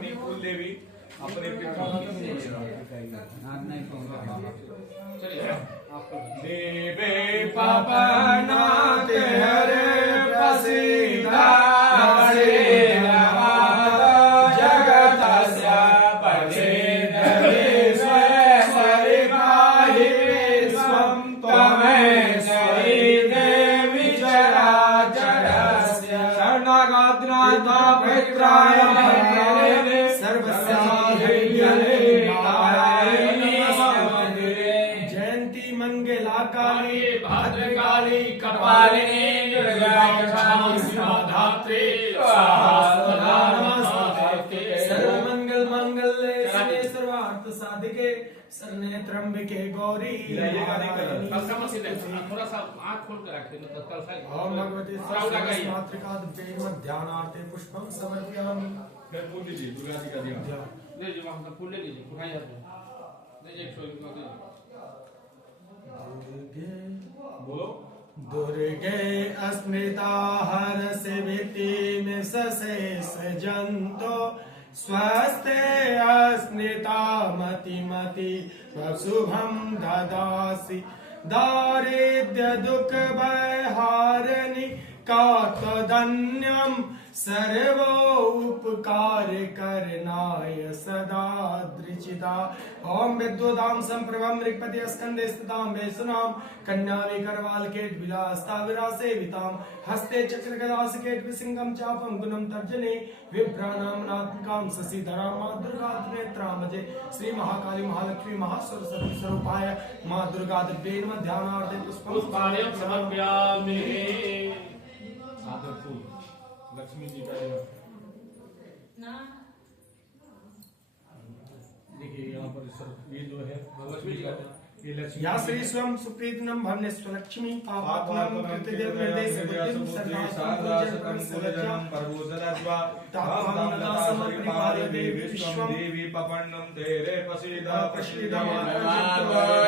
अपनी कुल देवी अपने देवे पवनाथ हरे प्रसीद जगतस्य पठेद विश्वेश्वरि पाहि विश्वं त्वमेश्वरि देवी चराचरस्य शरणागतनाथ पवित्राय जयंती मंगलाकाली भद्रकाली कपालिनी दुर्गा धात्री सर्वमंगल मंगल्ये शिवे सर्वार्थ साधिके शरण्ये त्र्यंबके गौरी थोड़ा सा आँख खोल कर रखे ओम भगवते मातृकाद्भ्ये ध्यानार्थे पुष्पं समर्पयामि। फिर फूल लीजिए दुर्गा जी का ध्यान ले जी वहां से फूल ले लीजिए उठाइए आप ले जी 100 बोलो दुर्गे अस्मिता हर सेविति निशेष जंतो स्वस्ते अस्मिता मति मति शुभम ददासि दारिद्र्य दुख भयहारिणि कातधन्यम सर्वो उपकार करनाय सदा दृचिता। ओम विद्वदाम संप्रभम ऋक्पति स्कंदे स्थिताम वैष्णव कन्या विकरवाल केट विलासता विरासेविताम हस्ते चक्र गदासकेट विसिंगम चापम गुणम तर्जने विभ्राणाम नात्मिकाम शशिधराम मां दुर्गा नेत्रामजे श्री महाकाली महालक्ष्मी महासरस्वती स्वरूपाय मां दुर्गा देवी नमः ध्यानार्थे पुष्पाणि समर्पयामि। आदर फूल लक्ष्मी जी का देखिए यहाँ पर ये जो है लक्ष्मी जी का ये लक्ष्मी या श्री स्वयं सुप्रीतनम भवनेश्वर लक्ष्मी पापात्मम कृतदेव निर्देश बुद्धिम सर्वात्मकं सलज्जम परभूजलज्वा तापमनदासम परिपालय देवी विश्वम देवी पपन्नम तेरे प्रसीद प्रसीद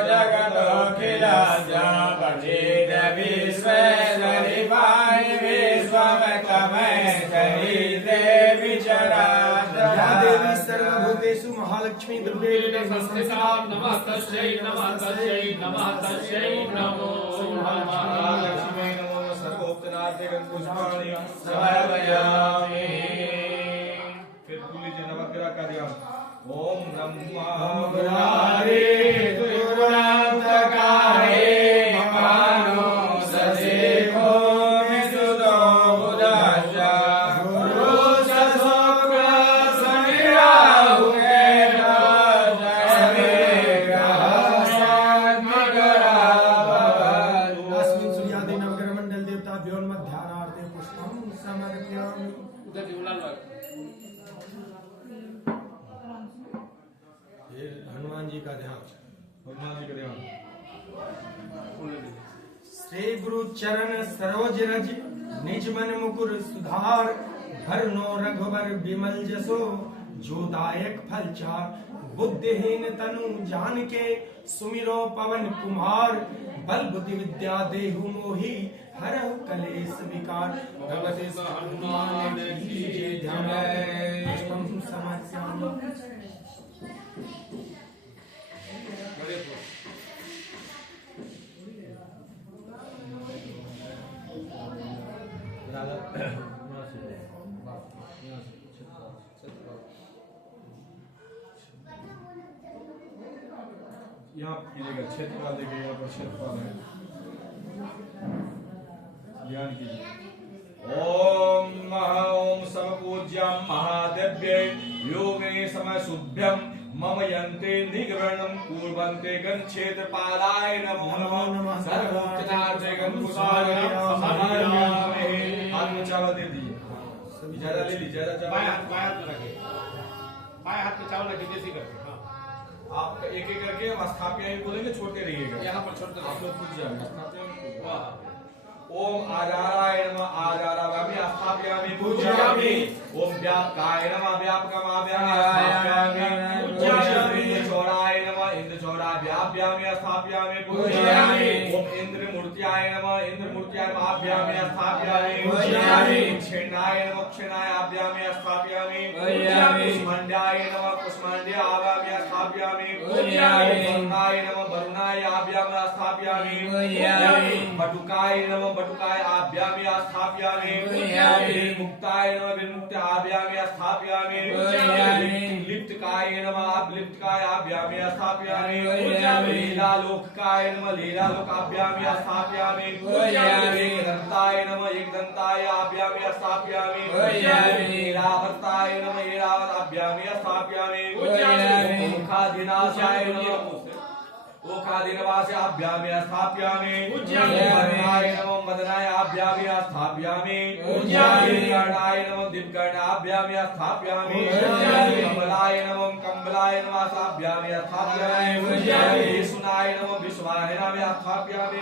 जगदखिल जपठेद विश्वेश्वरि पाहि विश्वं त्वमेश्वरि देवी चराचरस्य या देवी सर्वभूतेषु महालक्ष्मी दुर्गे नमस्तस्यै नमस्तस्यै नमस्तस्यै नमो नमः लक्ष्मी नमो सर्वोक्तनाथे पुष्पाणि समर्पयामि। फिर फूल लीजिए नवग्रह का ध्यान ओम ब्रह्मा मुरारे दुर्गुणान्तकारे मानो सजीवो विशुद्धो बुधश्च गुरु शुक्र शनिराहुके अस्मिन् सूर्यादि नवग्रह मंडल देवताभ्यो ध्यानार्थे पुष्पं समर्पयामि। ये हनुमान जी का ध्यान हनुमान जी का ध्यान श्री गुरु चरण सरोज रज निज मन मुकुर सुधार भरनो रघुवर विमल जसो जो दायक फल चार बुद्धिहीन तनु जान के सुमिरो पवन कुमार बल बुद्धि विद्या देहु मोहि हरहु कलेश विकार भगवते हनुमान की जय ध्यान पुष्पं समर्पयामि। यहाँ कीजिएगा क्षेत्रपाल देखिए यहाँ पर क्षेत्रपाल है ध्यान कीजिए ओम समपूज्यम महादेव्ये योगे समय शुभ्यम मम यन्ते निग्रहणं कुर्वन्ते गच्छेत्रपालाय नमो नमः सर्वोच्चनार्थे गंकुशाय समर्पयामि। हाथ में चावल दे दीजिए ज्यादा ले लीजिए ज्यादा बाएं हाथ में रखिए बाएं हाथ में चावल रखिए जैसे करके आप एक एक करके स्थाप्य बोलेंगे छोड़ते रहिएगा यहाँ पर छोड़ते आप लोग पूछ जाएंगे वाह ओम आधाराय नमः आधाराय स्थापयामि पूजयामि ओम व्यापकाय नमः व्यापकमाव्यामि पूजयामि इंद्रचौराय नमः इंद्रचौराय व्याप्यामि स्थापयामि पूजयामि ओम इंद्रमूर्त्याय इंद्राय नमः इंद्रमूर्त्याय आभ्यामे स्थापयामि क्षेणाय नमः क्षेणाय आभ्यामे स्थापयामि कुष्मांडाय नमः कुष्मांडे आभ्यामे स्थापयामि वरुणाय नमः वरुणाय आभ्यामे स्थापयामि बटुकाय नमः बटुकाय आभ्यामे स्थापयामि विमुक्ताय नमः विमुक्त आभ्यामे स्थापयामि लिप्तकाय नमः लिप्तकाय आभ्यामे स्थापयामि लीलालोकाय नमः लीलालोकाभ्यामे स्थापयामि एकदंताय नमः एकदंताय आभ्यामे स्थापयामि ऐरावताय नमः ऐरावताभ्यामे स्थापयामि ओंकादिनाशाय नमः ओंकादिनवासाभ्यामे स्थापयामि वदनाय नमः वदनाय आभ्यामे स्थापयामि दिव्यकर्णाय नमः दिव्यकर्णाभ्यामे स्थापयामि कमलाय नमः कमलाय नवासाभ्यामे स्थापयामि विष्णुनाय नमः विश्वाहनाय स्थापयामि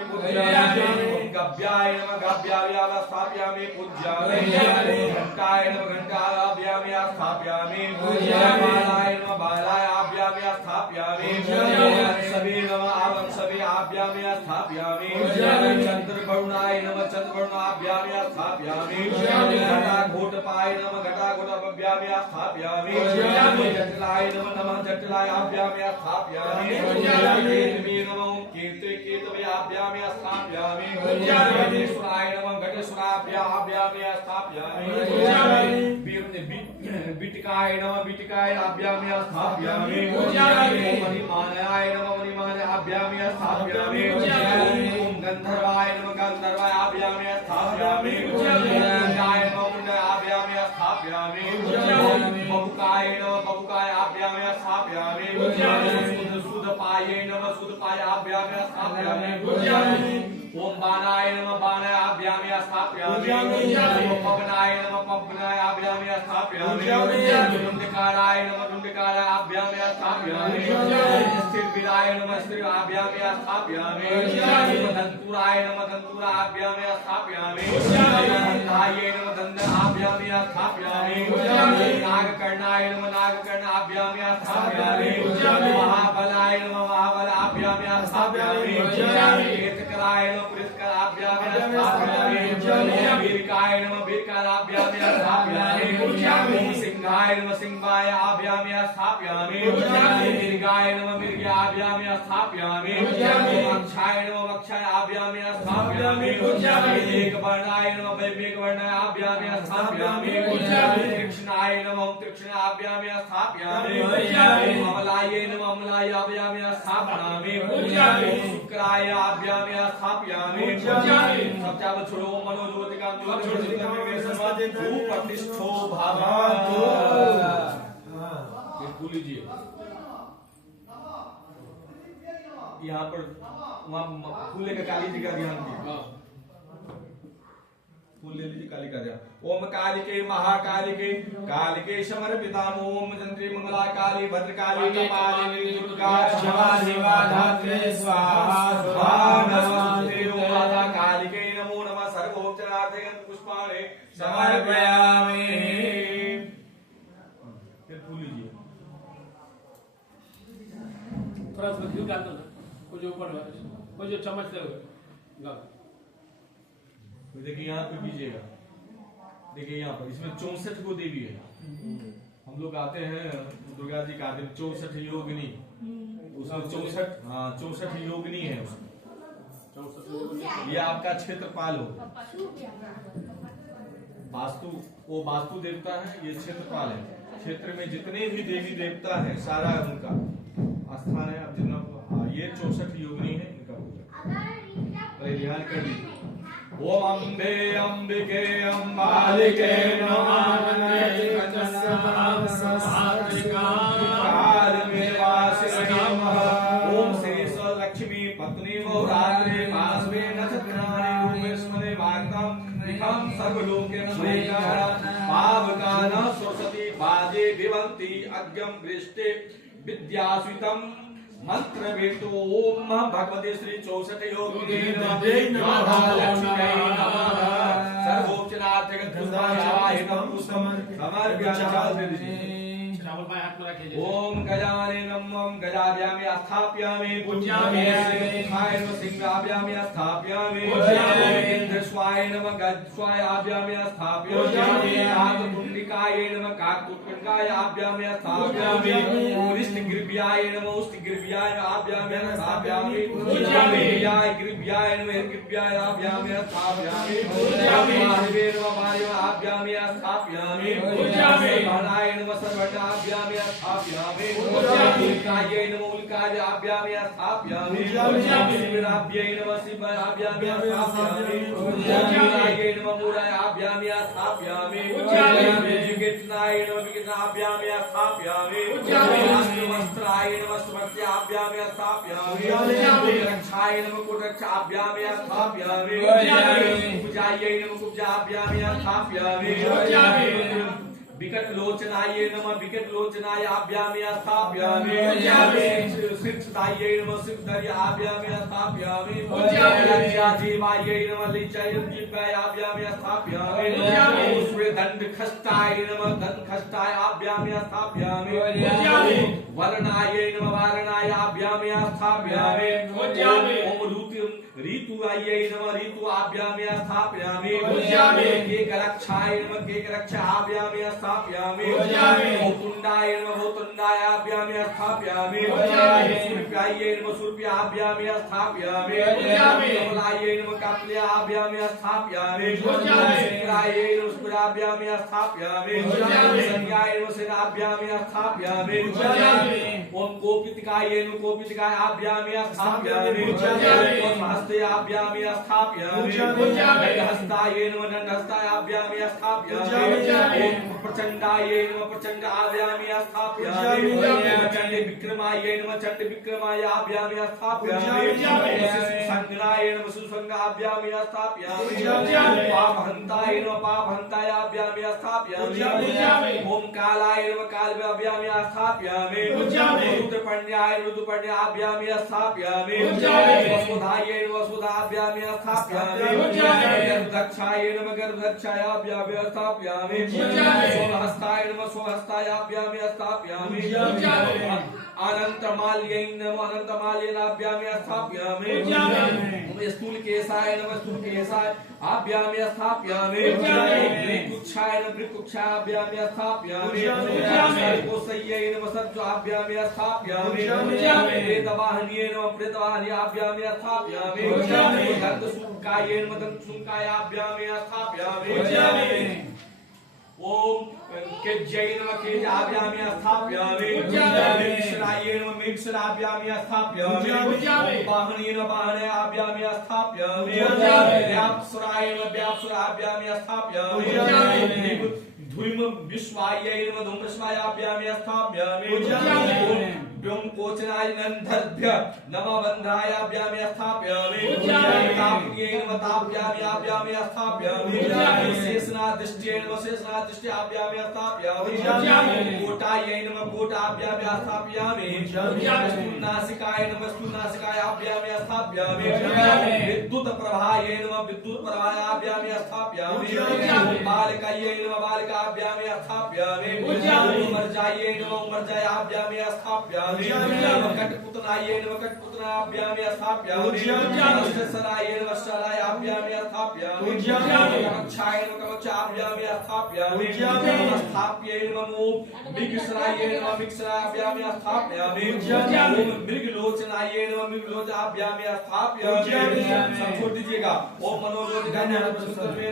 गभ्याय नमः गभ्याय स्थापयामि पूज्यामि घंटाय नमः घंटाभ्यामे स्थापयामि बालाय नमः बालाय आभ्यामे स्थापयामि सभी नमः आवं सभी आभ्यामे स्थापयामि चंद्रवरुणाय नमः चंद्रवरुणाभ्यामे स्थापयामि घटाघोटपाय नमः घटाघोटाभ्यामे स्थापयामि जटिलाय नमः नमः जटिलाय आभ्यामे स्थापयामि केतवे नमः केतवे आभ्यामे स्थापयामि घटेश्वराय नमः घटेश्वराभ्यामे स्थापयामि बिटकाय नमः बिटकाय आभ्यामे स्थापयामि मणिमानाय नमः मणिमानाय आभ्यामे स्थापयामि ओम गंधर्वाय नमः गंधर्वाय आभ्यामे स्थापयामि मुंडाय नमः मुंडाय आभ्यामे स्थापयामि बबुकाय नमः बबुकाय आभ्यामे स्थापयामि सुदपाय नमः सुदपाय आभ्यामे स्थापयामि ओम बाणाय नमः बाणाय आभ्यामे स्थापयामि पवनाय नमः पवनाय आभ्यामे स्थापयामि दुंडकाराय नमः दुंडकाराय आभ्यामे स्थापयामि स्थिरवीराय नमः स्थिर आभ्यामे स्थापयामि दंतुराय नमः दंतुरा आभ्यामे स्थापयामि दंताय नमः दंत आभ्यामे स्थापयामि नागकर्णाय नमः नागकर्ण आभ्यामे स्थापयामि महाबलाय नमः महाबल आभ्यामे स्थापयामि केतकराय नमः पुरस्कार आभ्यामे स्थापयामि वीरकाय नमः वीरकार आभ्यामे स्थापयामि सिंहाय नमः सिंहाय आभ्यामे स्थापयामि मृगाय नमः मृग आभ्यामे स्थापयामि वक्षाय नमः वक्षाय आभ्यामे स्थापयामि मेघवर्णाय नमः मेघवर्णाय आभ्यामे स्थापयामि तीक्ष्णाय नमः तीक्ष्ण आभ्यामे स्थापयामि अमलाय नमः अमलाय आभ्यामे स्थापयामि शुक्राय आभ्यामे स्थापयामि सत्याव छोड़ो मनोज्योतिकां ज्योतिर्गमय प्रतिष्ठो भावतु ये भूल लीजिए यहाँ पर वहाँ फूल लेकर काली जी का ध्यान कीजिए फूल ले लीजिए काली का ध्यान ओम कालिके महाकालिके कालिके समर्पिताम ओम जंत्री मंगला काली भद्रकाली कपालिनी दुर्गा क्षमा शिवा धात्रे स्वाहा स्वाहा नमस्ते ओम माता कालिके नमो नमः सर्वोपचारार्थे पुष्पाणि समर्पयामि फिर फूल लीजिए थोड़ा सा घी डाल दो ना वो जो ऊपर वो जो चम्मच ले लो तो देखिए यहाँ पे कीजिएगा देखिए यहाँ पर इसमें 64 गो देवी है हम लोग आते हैं दुर्गा जी का आते हैं 64 योगिनी उसमें 64 योगिनी है उसमें ये आपका क्षेत्रपाल होगा वास्तु वो वास्तु देवता है ये क्षेत्रपाल है क्षेत्र में जितने भी देवी देवता है सारा उनका स्थान है अब जितना ये 64 योगिनी है इनका पूजा ध्यान कर लीजिए ओम अम्बे अम्बिके अम्बालिके नमः ओम शेष लक्ष्मी पत्नी मौरात्रे पार्श्वे नक्षत्राणि रूपेश्वरे वाग्दम निखम सर्वलोके पावकान सरस्वती बाजे विवन्ति अग्यम वृष्टे विद्यास्वितम मंत्र वेतो ओम भगवते श्री 64 योगिनी नमः सर्वोपचारार्थे पुष्पाणि समर्पयामि चावल पाए हाथ में रखे ओम गजानने नमः गजाभ्यामि स्थापयामि पूज्यामि सिंहाय नमः सिंहाभ्यामि स्थापयामि पूज्यामि गजस्वाय नमः गजस्वायाभ्यामि स्थापयामि पूज्यामि काकतुंडिकाय नमः काकतुंडिकायाभ्यामि स्थापयामि उष्टिगिर्भ्याय नमः उष्टिगिर्भ्यायाभ्यामि स्थापयामि पूज्यामि गिर्भ्याय नमः गिर्भ्यायाभ्यामि स्थापयामि पूज्यामि महादेवे नमः महादेवाभ्यामि स्थापयामि पूज्यामि सर्वणाय नमः सर्वणाभ्यामि स्थापयामि पूज्यामि उल्काय नमः उल्कायाभ्यामि स्थापयामि पूज्यामि शिवराभ्यै नमः शिवराभ्यामि स्थापयामि पूज्यामि मूलाय नमः मूलायाभ्यामि स्थापयामि पूज्यामि विघ्नाय नमः विघ्नाभ्यामि स्थापयामि पूज्यामि वस्त्राय नमः स्वस्त्राभ्यामि स्थापयामि पूज्यामि रक्षाय नमः कुटरक्षाभ्यामि स्थापयामि पूज्यामि पूजायै नमः कुब्जाभ्यामि स्थापयामि पूज्यामि विकटलोचनाय नमः विकटलोचनायाभ्यामि स्थापयामि पूज्यामि सिद्धदायै नमः सिद्धदायाभ्यामि स्थापयामि पूज्यामि लज्जाजीवायै नमः लज्जाजीवायाभ्यामि स्थापयामि पूज्यामि दंडखष्टाय नमः दंडखष्टायाभ्यामि स्थापयामि पूज्यामि वर्णायै नमः वर्णायाभ्यामि स्थापयामि पूज्यामि ओम ऋतुआयै नमः ऋतुआभ्यामि स्थापयामि पूज्यामि केकरक्षाय नमः केकरक्षाभ्यामि स्थापयामि पूज्यामि भौतुण्डाय नमः भौतुण्डायाभ्यामि स्थापयामि पूज्यामि सूर्यायै नमः सूर्याभ्यामि स्थापयामि पूज्यामि कमलायै नमः कमलाभ्यामि स्थापयामि पूज्यामि शुक्रायै नमः शुक्राभ्यामि स्थापयामि पूज्यामि शन्याय नमः शनाभ्यामि स्थापयामि पूज्यामि ओम कोपितकायै नमः कोपितकायाभ्यामि स्थापयामि पूज्यामि ओम हस्तायाभ्यामि स्थापयामि पूज्यामि हस्तायै नमः दण्डहस्तायाभ्यामि स्थापयामि पूज्यामि ओम प्रचंडायै नमः प्रचंडाभ्यामि स्थापयामि पूज्यामि चंड विक्रमायै नमः चंड विक्रमायाभ्यामि स्थापयामि पूज्यामि सुसंगनाय नमः सुसंगाभ्यामि स्थापयामि पूज्यामि पापहन्ताय नमः पापहन्तायाभ्यामि स्थापयामि पूज्यामि ओम कालाय नमः कालाभ्यामि स्थापयामि पूज्यामि रुद्रपर्ण्याय रुद्रपर्ण्याभ्यामि स्थापयामि पूज्यामि वसुधायै नमः वसुधाभ्यामि स्थापयामि पूज्यामि गर्भदक्षाय नमः गर्भदक्षायाभ्यामि स्थापयामि पूज्यामि स्वहस्ताय नमः स्वहस्तायाभ्यामि स्थापयामि पूज्यामि अनंतमाल्यै नमः अनंतमाल्येनाभ्यामि स्थापयामि पूज्यामि स्थूलकेशाय नमः स्थूलकेशाय आभ्यामि स्थापयामि पूज्यामि वृक्षाय नमः वृक्षाभ्यामि स्थापयामि पूज्यामि कोसय्यै नमः सज्जाभ्यामि स्थापयामि पूज्यामि प्रेतवाहन्यै नमः प्रेतवाहन्याभ्यामि स्थापयामि पूज्यामि दन्तसुकायै नमः दन्तसुकायाभ्यामि स्थापयामि पूज्यामि ओम केज्यै नमः केजाभ्यामि स्थापयामि पूज्यामि मिक्षरायै नमः मिक्षराभ्यामि स्थापयामि पूज्यामि वाहनेन वाहनाभ्यामि स्थापयामि पूज्यामि व्याप्सराय नमः व्याप्सराभ्यामि स्थापयामि पूज्यामि धूम विश्वायै नमः धूम विश्वायाभ्यामि स्थापयामि पूज्यामि व्योम कोचनाय नन्धर्भ्य नमः बन्धायाभ्यामि स्थापयामि पूज्यामि ताप्यै नमः ताप्याभ्यामि स्थापयामि पूज्यामि शेषनादृष्ट्यै नमः शेषनादृष्ट्याभ्यामि स्थापयामि पूज्यामि कोटायै नमः कोटाभ्यामि स्थापयामि पूज्यामि नासिकाय नमः नासिकायाभ्यामि स्थापयामि पूज्यामि विद्युत प्रभायै नमः विद्युत प्रभायाभ्यामि स्थापयामि पूज्यामि बालकायै नमः बालकाभ्यामि स्थापयामि पूज्यामि उमरजायै नमः उमरजायाभ्यामि स्थापयामि कटपुतनायै नमः कटपुतनाभ्यामि स्थापयामि वत्सरायै नमः वत्सरायाभ्यामि स्थापयामि कमक्षाय नमः कमक्षाभ्यामि स्थापयामि स्थाप्यै नमः मिक्षरायै नमः मिक्षराभ्यामि स्थापयामि मृगलोचनायै नमः मृगलोचनाभ्यामि स्थापयामि सब छोड़ दीजिएगा ओम मनोलोचनाभ्यामि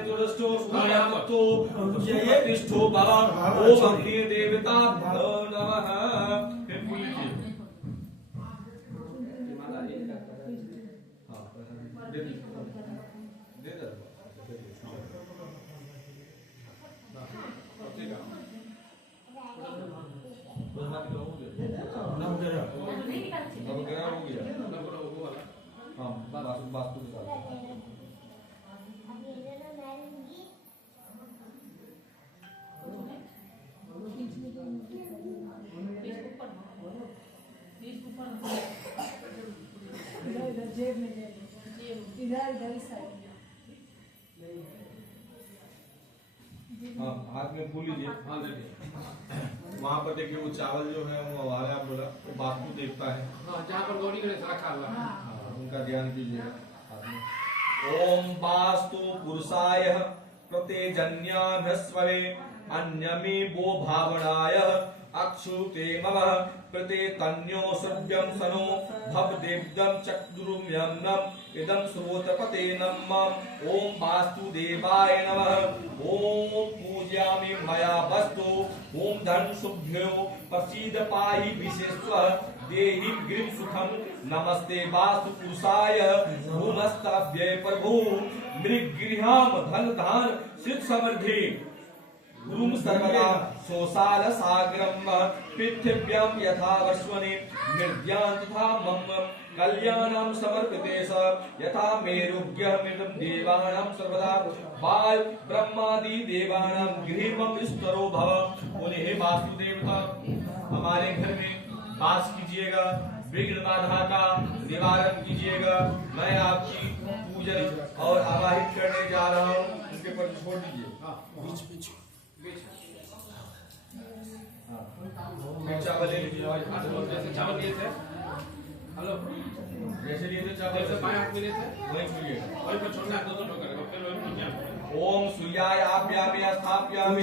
प्रतिष्ठो भव ओम अग्नि देवता नमः वास्तु के साथ जेब में ले इधर इधर साइड हाँ हाथ में फूल लीजिए हाँ देखिए वहाँ पर देखिए वो चावल जो है वो हमारे यहाँ बोला वो वास्तु देवता है। हाँ, जहाँ पर गौरी गणेश रखा हुआ है। हाँ, उनका ध्यान कीजिएगा। ओम वास्तु पुरुषाय प्रत्यजन्याभ्यस्वरे अन्यमी वो भावनाय अक्षुते मम प्रते तन्यो सद्यं सनो भवदेव्यं चक्रुम्यन्नम इदं श्रोतपते नमः। ओम वास्तुदेवाय नमः। ओम पूजयामि मया वस्तु। ओम धन शुभ्यो प्रसीद पाहि विशेष्व देहि ग्रीव सुखम। नमस्ते वास्तु पुरुषाय भूमस्तभ्ये प्रभु मृगगृहाम धन धान सिद्ध समृद्धि गुरुम सर्वदा सोसाल सागरम पृथिव्यां यथा वश्वने निर्द्यां तथा मम कल्याणं समर्पितेश यथा मेरुग्यमिदं देवानां सर्वदा बाल ब्रह्मादि देवानां गृहमं विस्तरो भव। बोले हे वासुदेवता हमारे घर में वास कीजिएगा, विघ्न बाधा का निवारण कीजिएगा। मैं आपकी पूजन और आवाहित करने जा रहा हूँ। उनके पर छोड़ दीजिए। चावल ले लीजिए। जैसे चावल लिए थे, हेलो, जैसे लिए थे चावल जैसे पाए आप मिले थे, वही छूइए। वहीं पर छोड़ना है, दो ठोकर, फिर वहीं पूछिए। ओम सूर्याय आभ्यामि स्थापयामि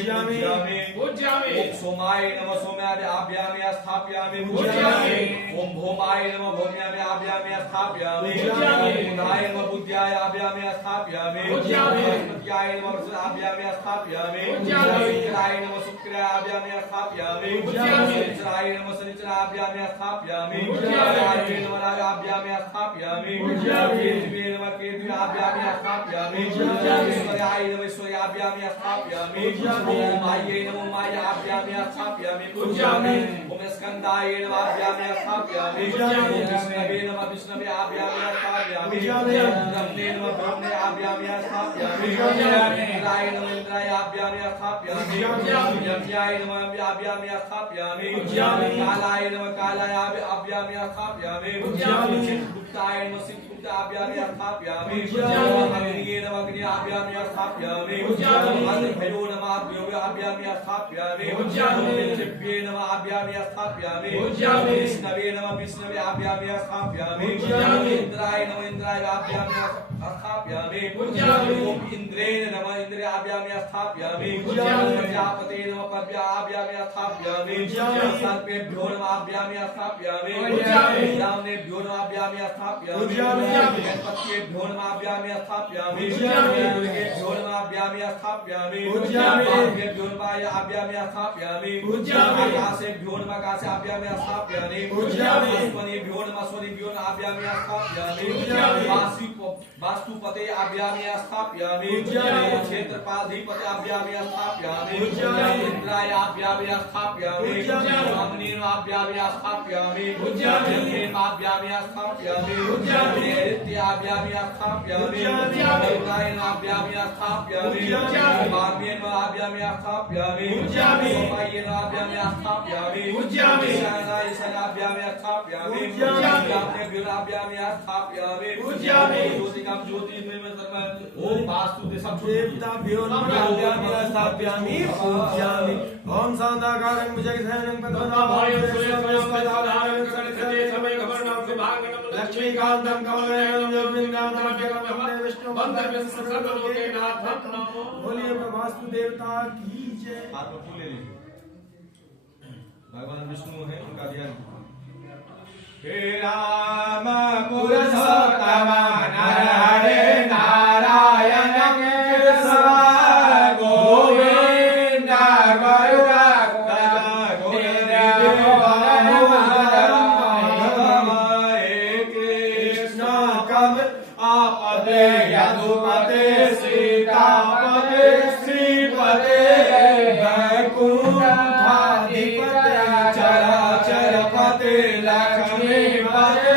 पूज्यामि। ओम सोमाय नमः सोम्याय आभ्यामि स्थापयामि पूज्यामि। ओम भौमाय नमः भौम्याय आभ्यामि स्थापयामि पूज्यामि। ओम बुधाय नमः बुद्ध्याय आभ्यामि स्थापयामि पूज्यामि। बृहस्पत्याय नमः आभ्यामि स्थापयामि पूज्यामि। शुक्राय नमः शुक्राय आभ्यामि स्थापयामि पूज्यामि। शनिचराय नमः शनिचराय आभ्यामि स्थापयामि पूज्यामि। राहवे नमः राहवे आभ्यामि स्थापयामि पूज्यामि। केतवे नमः केतवे आभ्यामि स्थापयामि पूज्यामि। ईश्वराय नमः ईश्वराभ्यामि स्थापयामि पूज्यामि। ओम मायै नमः मायाभ्यामि स्थापयामि पूज्यामि। ओम स्कंदाय नमः आभ्यामि स्थापयामि पूज्यामि। ओम विष्णवे नमः विष्णवे आभ्यामि स्थापयामि पूज्यामि। ब्रह्मणे नमः ब्रह्मणे आभ्यामि स्थापयामि पूज्यामि। इंद्राय नमः इंद्राय आभ्यामि स्थापयामि पूज्यामि। यज्ञाय नमः आभ्यामि स्थापयामि पूज्यामि। कालाय नमः कालाय आभ्यामि स्थापयामि पूज्यामि। सिद्धगुप्ताय नमः सिद्धगुप्त आभ्यामि स्थापयामि पूज्यामि। अग्निये नमः अग्नि आभ्यामि स्थापयामि पूज्यामि। भयो नमः आभ्यामि स्थापयामि पूज्यामि। शिव्ये नमः आभ्यामि स्थापयामि पूज्यामि। विष्णवे नमः विष्णवे आभ्यामि स्थापयामि पूज्यामि। इंद्राय नमः इंद्राय आभ्यामि स्थापयामि पूज्यामि। ओम इंद्रेण नमः इंद्रे आभ्यामि स्थापयामि पूज्यामि। प्रजापते नमः पद्य आभ्यामि स्थापयामि पूज्यामि। सर्पेभ्यो नमः आभ्यामि स्थापयामि पूज्यामि। ब्राह्मणेभ्यो नमः आभ्यामि स्थापयामि पूज्यामि। गणपत्येभ्यो नमः आभ्यामि स्थापयामि पूज्यामि। दुर्गेभ्यो नमः आभ्यामि स्थापयामि पूज्यामि। वाग्भ्यो नमः आभ्यामि स्थापयामि पूज्यामि। आकाशेभ्यो नमः आकाशे आभ्यामि स्थापयामि पूज्यामि। स्वनेभ्यो नमः स्वनेभ्यो नमः आभ्यामि स्थापयामि पूज्यामि। वास्तुपते आभ्यामि स्थापयामि पूज्यामि। क्षेत्रपाधिपते आभ्यामि स्थापयामि पूज्यामि। इंद्राय आभ्यामि स्थापयामि पूज्यामि। ब्रह्मणे आभ्यामि स्थापयामि पूज्यामि। जन्मे आभ्यामि स्थापयामि पूज्यामि। नैऋत्य आभ्यामि स्थापयामि पूज्यामि। उत्तरायण आभ्यामि स्थापयामि पूज्यामि। वाग्येन आभ्यामि स्थापयामि पूज्यामि। सोमायेन आभ्यामि स्थापयामि पूज्यामि। ईशानाय आभ्यामि स्थापयामि पूज्यामि। ब्राह्मणेभ्यो आभ्यामि स्थापयामि पूज्यामि। ज्योतिकं ज्योतिर्मयं सर्वं ओम वास्तु सब देवताभ्यो नमः आभ्यामि स्थापयामि पूज्यामि। ओम सादाकारं भुजगशयनं लक्ष्मीकान्तं कमलनयनं योगिन्द्रानं बोलिए वास्तु देवता की जय। हाथ में फूल ले लीजिए। भगवान विष्णु है उनका ध्यान। हे राम पुरुषोत्तम नरहरे नारायण केशव गोविंद कृष्ण कब आपदे यदुपते सीतापते श्रीपते वैकुंठाधिपते चराचरपते लक्ष्मीपते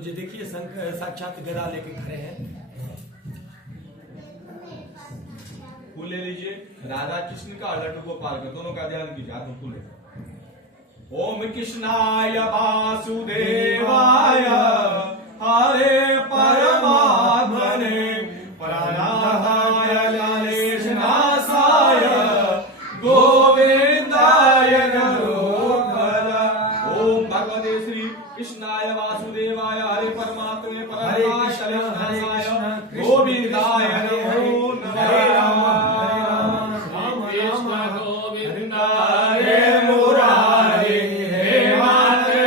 कुछ देखिए साक्षात गदा लेके खड़े हैं। फूल ले लीजिए। राधा कृष्ण का लड्डू गोपाल का, दोनों का ध्यान कीजिए। हाथ में फूल है। ओम कृष्णाय वासुदेवाय हरे परमात्मने प्रणहाय लालेशनाशाय गोविंदाय नमो नमः। ओम भगवते श्री कृष्णाय वासुदेवाय हरे परमात्मने प्रणहाय लालेशनाशाय गोविंदाय नमो नमः। हरे राम कृष्ण गोविंद हरे मुरारी हे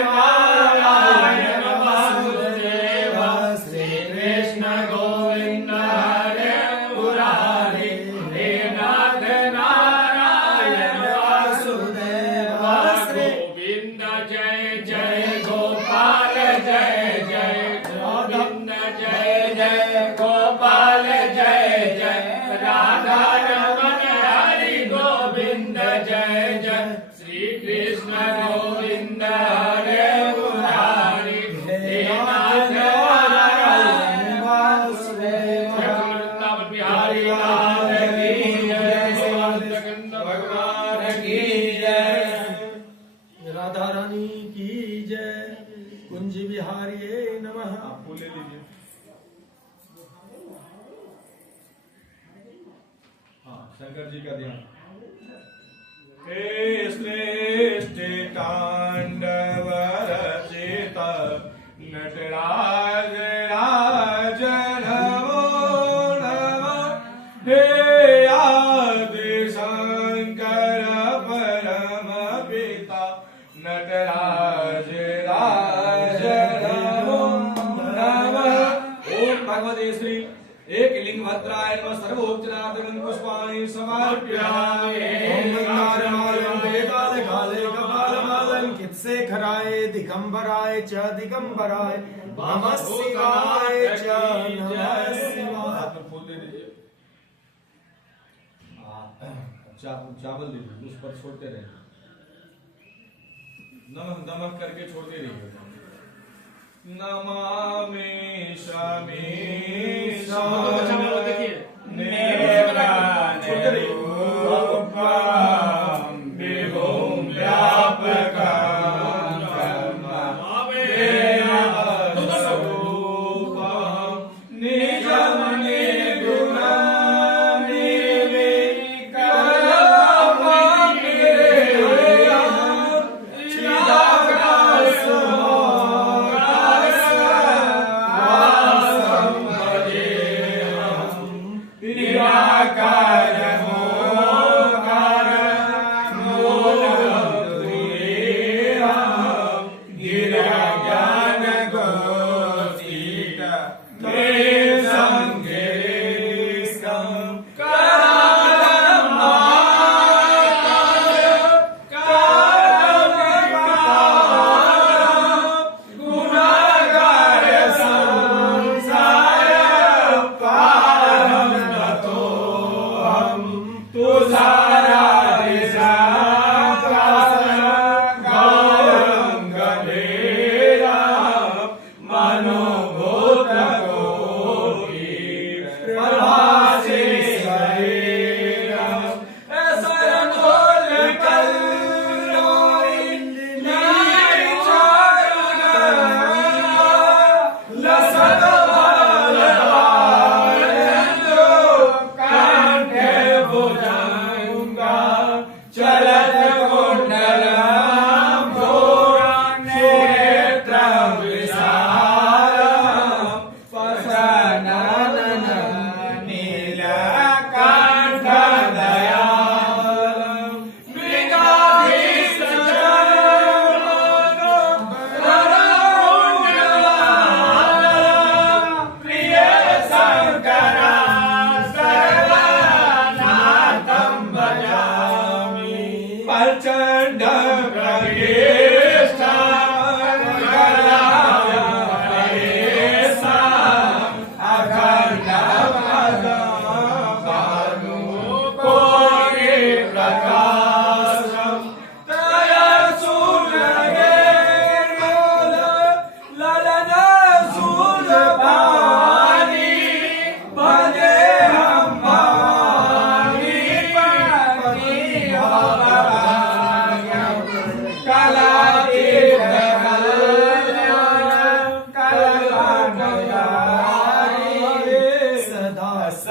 नारायण वासुदेव श्री कृष्ण गोविंद हरे मुरारी हे नाथ नारायण वासुदेव श्री गोविंद जय जय गोपाल जय जय गोविंद जय जय गोपाल जय जय राधा रमण हरि गोविंद जय जय श्री कृष्ण गोविंद हरे मुरारी हे नाथ नारायण वासुदेव वृंदावन बिहारी लाल की जय गोविंद भगवान की जय। राधा रानी की जय। कुंज बिहारी नमः। आप फूल ले लीजिए। हाँ, शंकर जी का ध्यान। हे श्रेष्ठ तांडव रचित नटराज राज नमो नमः। हे आदि शंकर परम पिता नटराज राज नमो नमः। ओम भगवते श्री एक लिंग भद्राय नमः सर्वोपचारार्थं पुष्पाणि समर्पयामि। शेखराय दिगंबराय च दिगंबराय नमः शिवाय च नमः शिवाय। हाथ में फूल दे दीजिए। चावल दे दीजिए, उस पर छोड़ते रहिए। नमः नमः करके छोड़ते रहिए। नमामि देखिए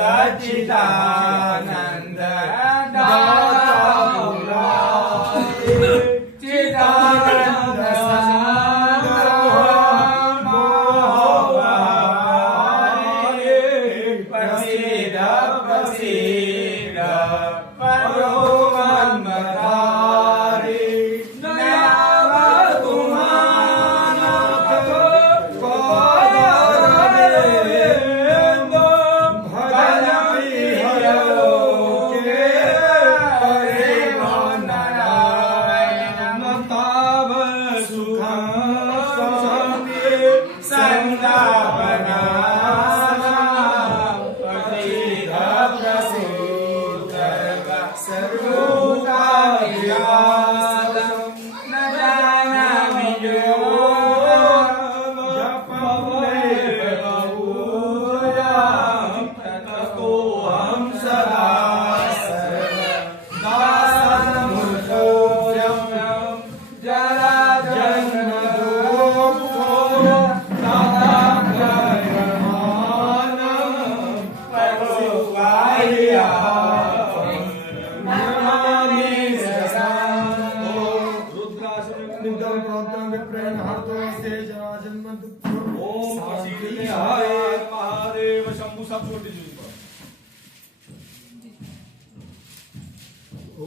सच्चिदानंद दाता मुरारे चिदानंद प्रसीद प्रसीद परोमन्मधारे नयाव तुमानाथ पादारविन्द भजति हयोके परिवनारायण ताव सुखं शान्ति संदापना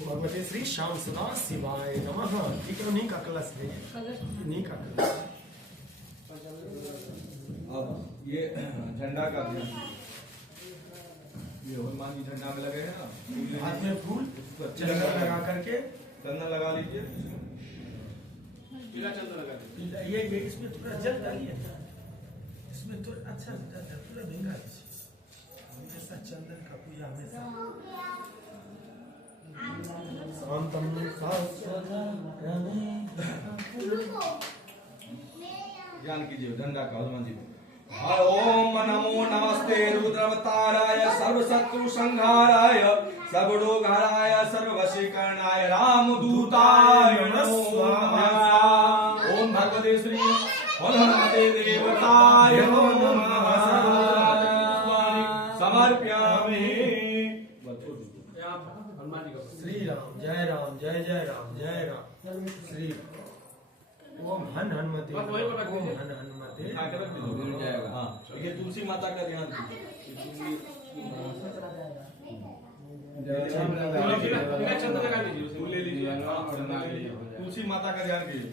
भगवते श्री श्याम सदा शिवाय नमः। ठीक है, उन्हीं का कलश है, उन्हीं का कलश। अब ये झंडा का ध्यान, ये हनुमान जी झंडा में लगे हैं ना, हाथ में फूल चंदन लगा करके चंदन लगा लीजिए। पीला चंदन लगा दीजिए। ये इसमें थोड़ा जल डालिए, इसमें तो अच्छा पूरा भींगा हमेशा चंदन का पूजा हमेशा। शांतम ज्ञान कीजिए झंडा का हनुमान जी। ओम नमो नमस्ते रुद्रवताराय सर्वशत्रु संहाराय सर्वरोगहराय सर्ववशीकरणाय रामदूताय नमो नमः। ओम भगवते श्री हनुमते देवताय नमः। समर्पयामि। हनुमान जी का श्री राम जय राम जय जय राम जय राम श्री ओम हन हनुमते ओम हन हनुमते मिल जाएगा। हाँ, ये तुलसी माता का ध्यान कीजिए। पीला चंदन लगा दीजिए। फूल ले लीजिए। तुलसी माता का ध्यान कीजिए।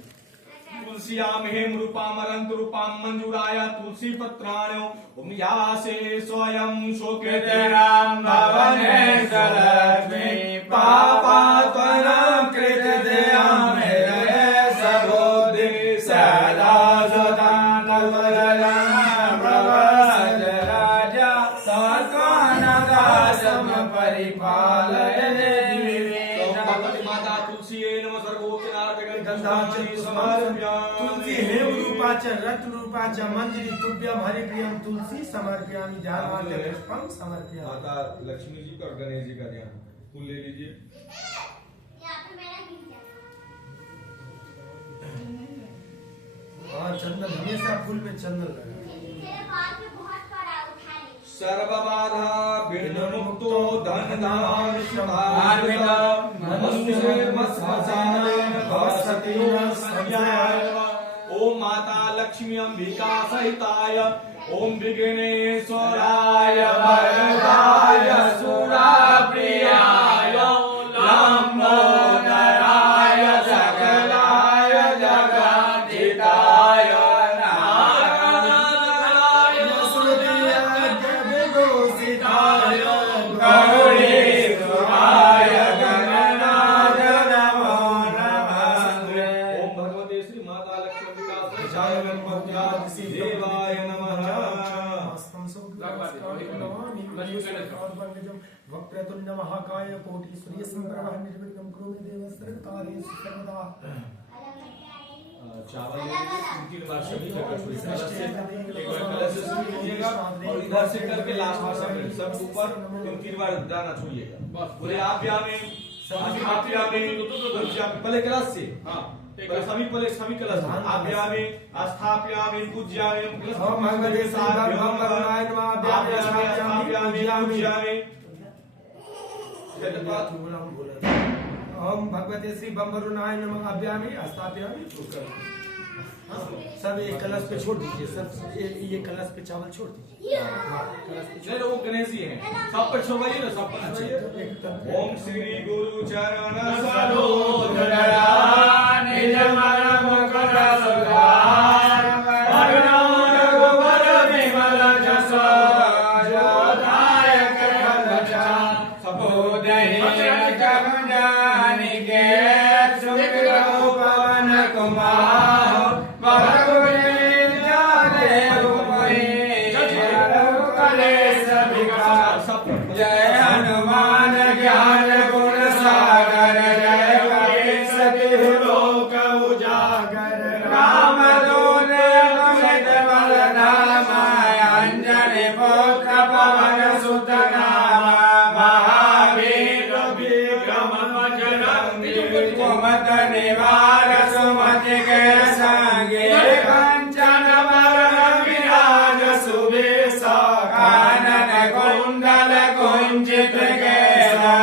तुलसीयाम हेम रूपाम अरंत रूपाम मंजूराय तुलसी पत्राण्यो उमयासे स्वयं शोकेते राम भवने सलक्ष्मी पापात्वनं कृतदयां मेरे सबोधि सदा सदां तवलनं प्रवसराजा सर्वानगासम परिपालय माता तुलसी नमः तुलसी हेम रूपाच रत्न रूपाच मंजरी तुभ्यं हरिप्रियं तुलसी समर्पयामि ध्यानार्थ पुष्पं समर्पयामि। माता लक्ष्मी जी का और गणेश जी का ध्यान फूल ले लीजिए। हाँ, चंदन हमेशा फूल पे चंदन लगा। सर्वबाधा विमुक्तो धन धान सुधार्मित मनुष्य मत्ससाने भवसति संजय। ओम माता लक्ष्मी अंबिका सहिताय ओम विघ्नेश्वराय वरदाय सुराप्रियाय लंबोदराय सकलाय जगद्धिताय गौरीश्वराय गणनाथ नमो नमः। ओम भगवते श्री माता लक्ष्मी गणपति देवाय नमः। वक्रतुंड महाकाय कोटि सूर्य संप्रभ निर्विघ्नं कुरु मे देव सर्वकार्येषु सर्वदा। चावल तीन बार सभी का कटोरी से एक बार कलश से शुरू कीजिएगा और इधर से करके लास्ट में सब ऊपर तीन बार दाना छूइएगा। बोले आप यहाँ में पहले कलश से। हाँ सभी पहले सभी कलश आभ्यामे स्थापयामि पूज्यामि ओम भगवते सार्वभौम वरुणाय नमः आभ्यामे स्थापयामि पूज्यामि ओम भगवते श्री बम वरुणाय नमः आभ्यामे स्थापयामि सब एक कलश पे छोड़ दीजिए सब ये कलश पे चावल छोड़ दीजिए नहीं वो गणेश जी हैं सब पर छोड़वाइए ना सब पर ओम श्री गुरु चरण सरोज दया निज मन मुकुर सुधार भगवान रघुवर विमल जस जोदायक खलचा सबोदहि करुणानिके सुख पवन कुमार जय हनुमान ज्ञान गुण सागर जय सती लोक उजागर राम दूत अमित बल धामा अंजनी पुत्र पवन सुत नामा महावीर विक्रम बजरंगी कुमत निवार सुमति के संगी कंचन बरन विराज सुबेसा कानन कुंडल कुंजित केला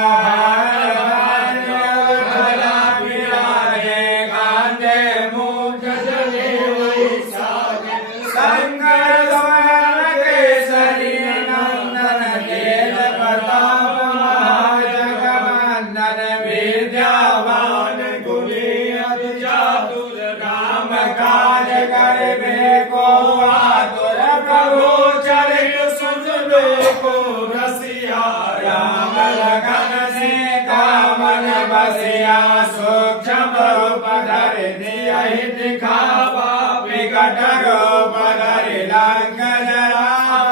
कांधे मुख जनेऊ साजे शंकर स्वर्ण केसरी नंदन तेज प्रताप महाजगवंदन विद्यावान गुणी अति चातुर राम काज करबे को आतुर प्रभु चरित सुनबे को रसिया राम लगन से कामन बसिया सूक्ष्म रूप धरि दियहि दिखावा विकट रूप धरि लंघन रामा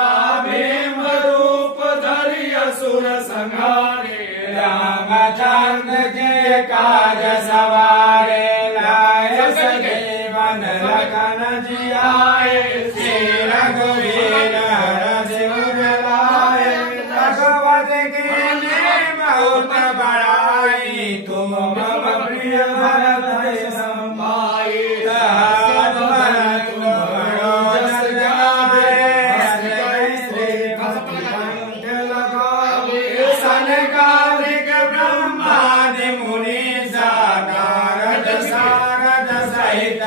भीम रूप धरि असुर संहारे रामचंद्र के काज सवारे लाय सजीवन लगन जियाए श्री रघुवीर रघुवर लाए भगवत की बहुत बड़ाई तुम मम प्रिय भरत समाई सनकादिक ब्रह्मादि मुनि नारद सारद सहित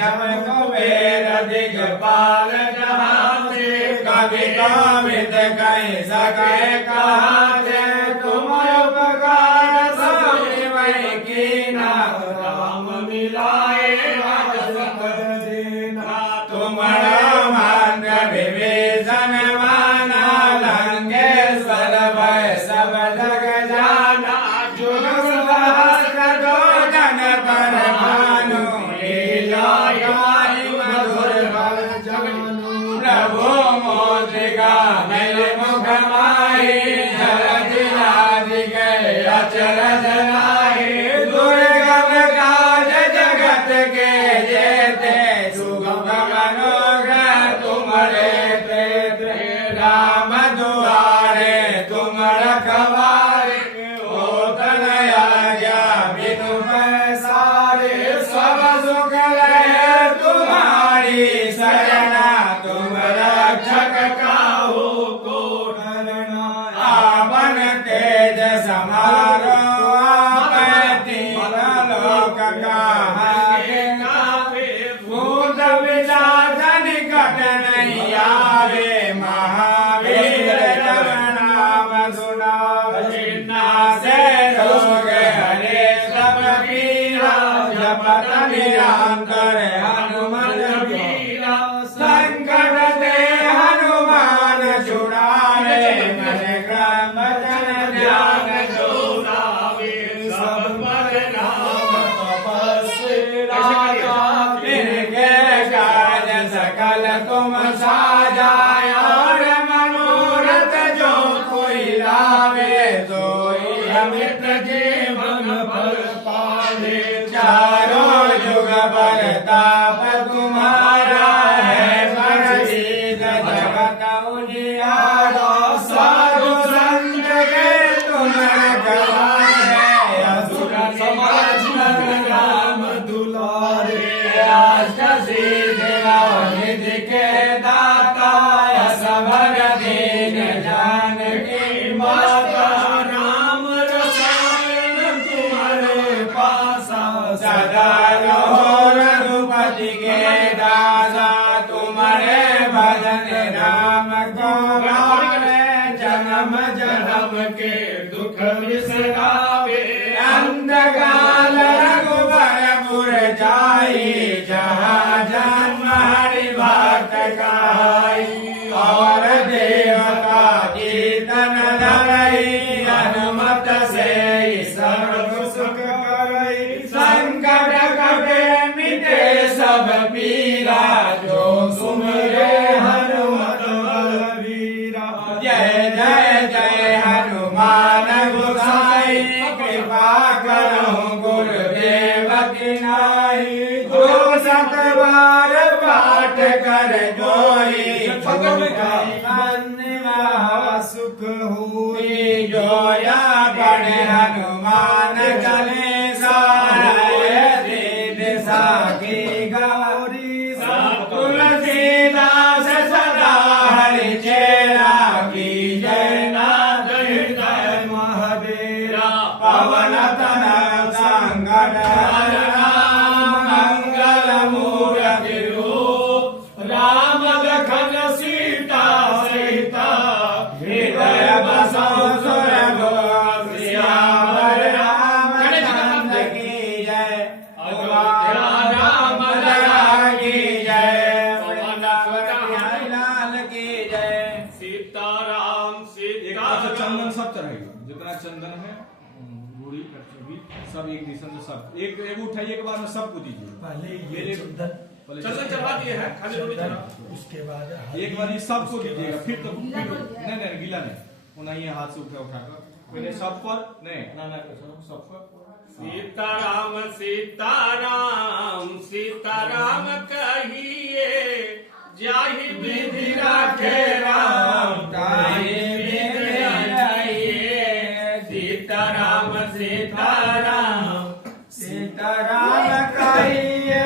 यम कुबेर दिगपाल जहाते कवि कामित कहि सके कहाते तुम उपकार सब वै कीना राम मिलाए राजपद देना तुम्हारा मंत्र विभीषण माना लंकेश्वर भय सब जग जाना जुग सहस्र जोजन पर भानु लीला मधुर बल जानु प्रभु मोदिका मेरे मुख माही जलज लादि गए अचरज नाहि दुर्गम काज जगत के जेते सुगम मनोग्रह तुम्हारे प्रेत राम दुआरे तुम रखवारे ओ तनया गया बिनु पैसारे सब सुख रहे तुम्हारी शरणा तुम रक्षक काहू को डरना आवन तेज समारो तीन लोक काहे भूत विलास निकट नहीं आवे महावीर जब नाम सुनावे नासे रोग हरे सब पीरा जपत निरंतर हनुमत वीरा संकट ते हनुमान छुड़ावे मन क्रम जन ध्यान जोड़ावे सब पर नाम तपस्वी राजा तिनके काज सकल तुम साजाय और मनोरथ जो कोई लावे सोई अमित जीवन फल पावे चारों जुग परताप तुम्हारा है प्रसिद्ध जगत उजियारा साधु संत के तुम रखवारे असुर समाज राम को गावे जन्म जन्म के दुख बिसरावे अंधकाल रघुबरपुर जाई जहाँ जन्म हरि भक्त काई और देवता कीर्तन धरई हनुमत से सर्व सुख करई संकट कटे मिटे सब पीरा जो सुमिरे हनुमत बलवीरा जय जय जय हनुमान गोसाई कृपा करो गुरुदेव की नाई गुरु सतबार पाठ कर जोई सुख हुई जोया बड़े हनुमान चालीसा दिशा की गौरी तुलसीदास सदा हरि चेरा की जय नाथ जय महावीरा पवन तनय संकट हरना मंगल मूर्ति रूप राम लखन सीता सहिता हृदय बसो सुरभूप श्यामर रामचंद्र की जय राम लला की जय लाल की जय सीताराम चंदन सीताराम सब चढ़ेगा जितना चंदन है बूढ़ी कटोरी सब एक दिशा में सब एक उठाइए के बाद में सबको दीजिए पहले ये चंदन चढ़ा दिए हैं खाली रोटी चढ़ा उसके बाद एक बार ये सबको दीजिएगा फिर तो नहीं गीला नहीं उन्हें हाथ से उठाकर पहले सब पर नहीं ना सब पर सीताराम सीताराम सीताराम कहिए जाहि विधि राखे राम ताहि विधि जाइए सीताराम सीताराम सीताराम कहिए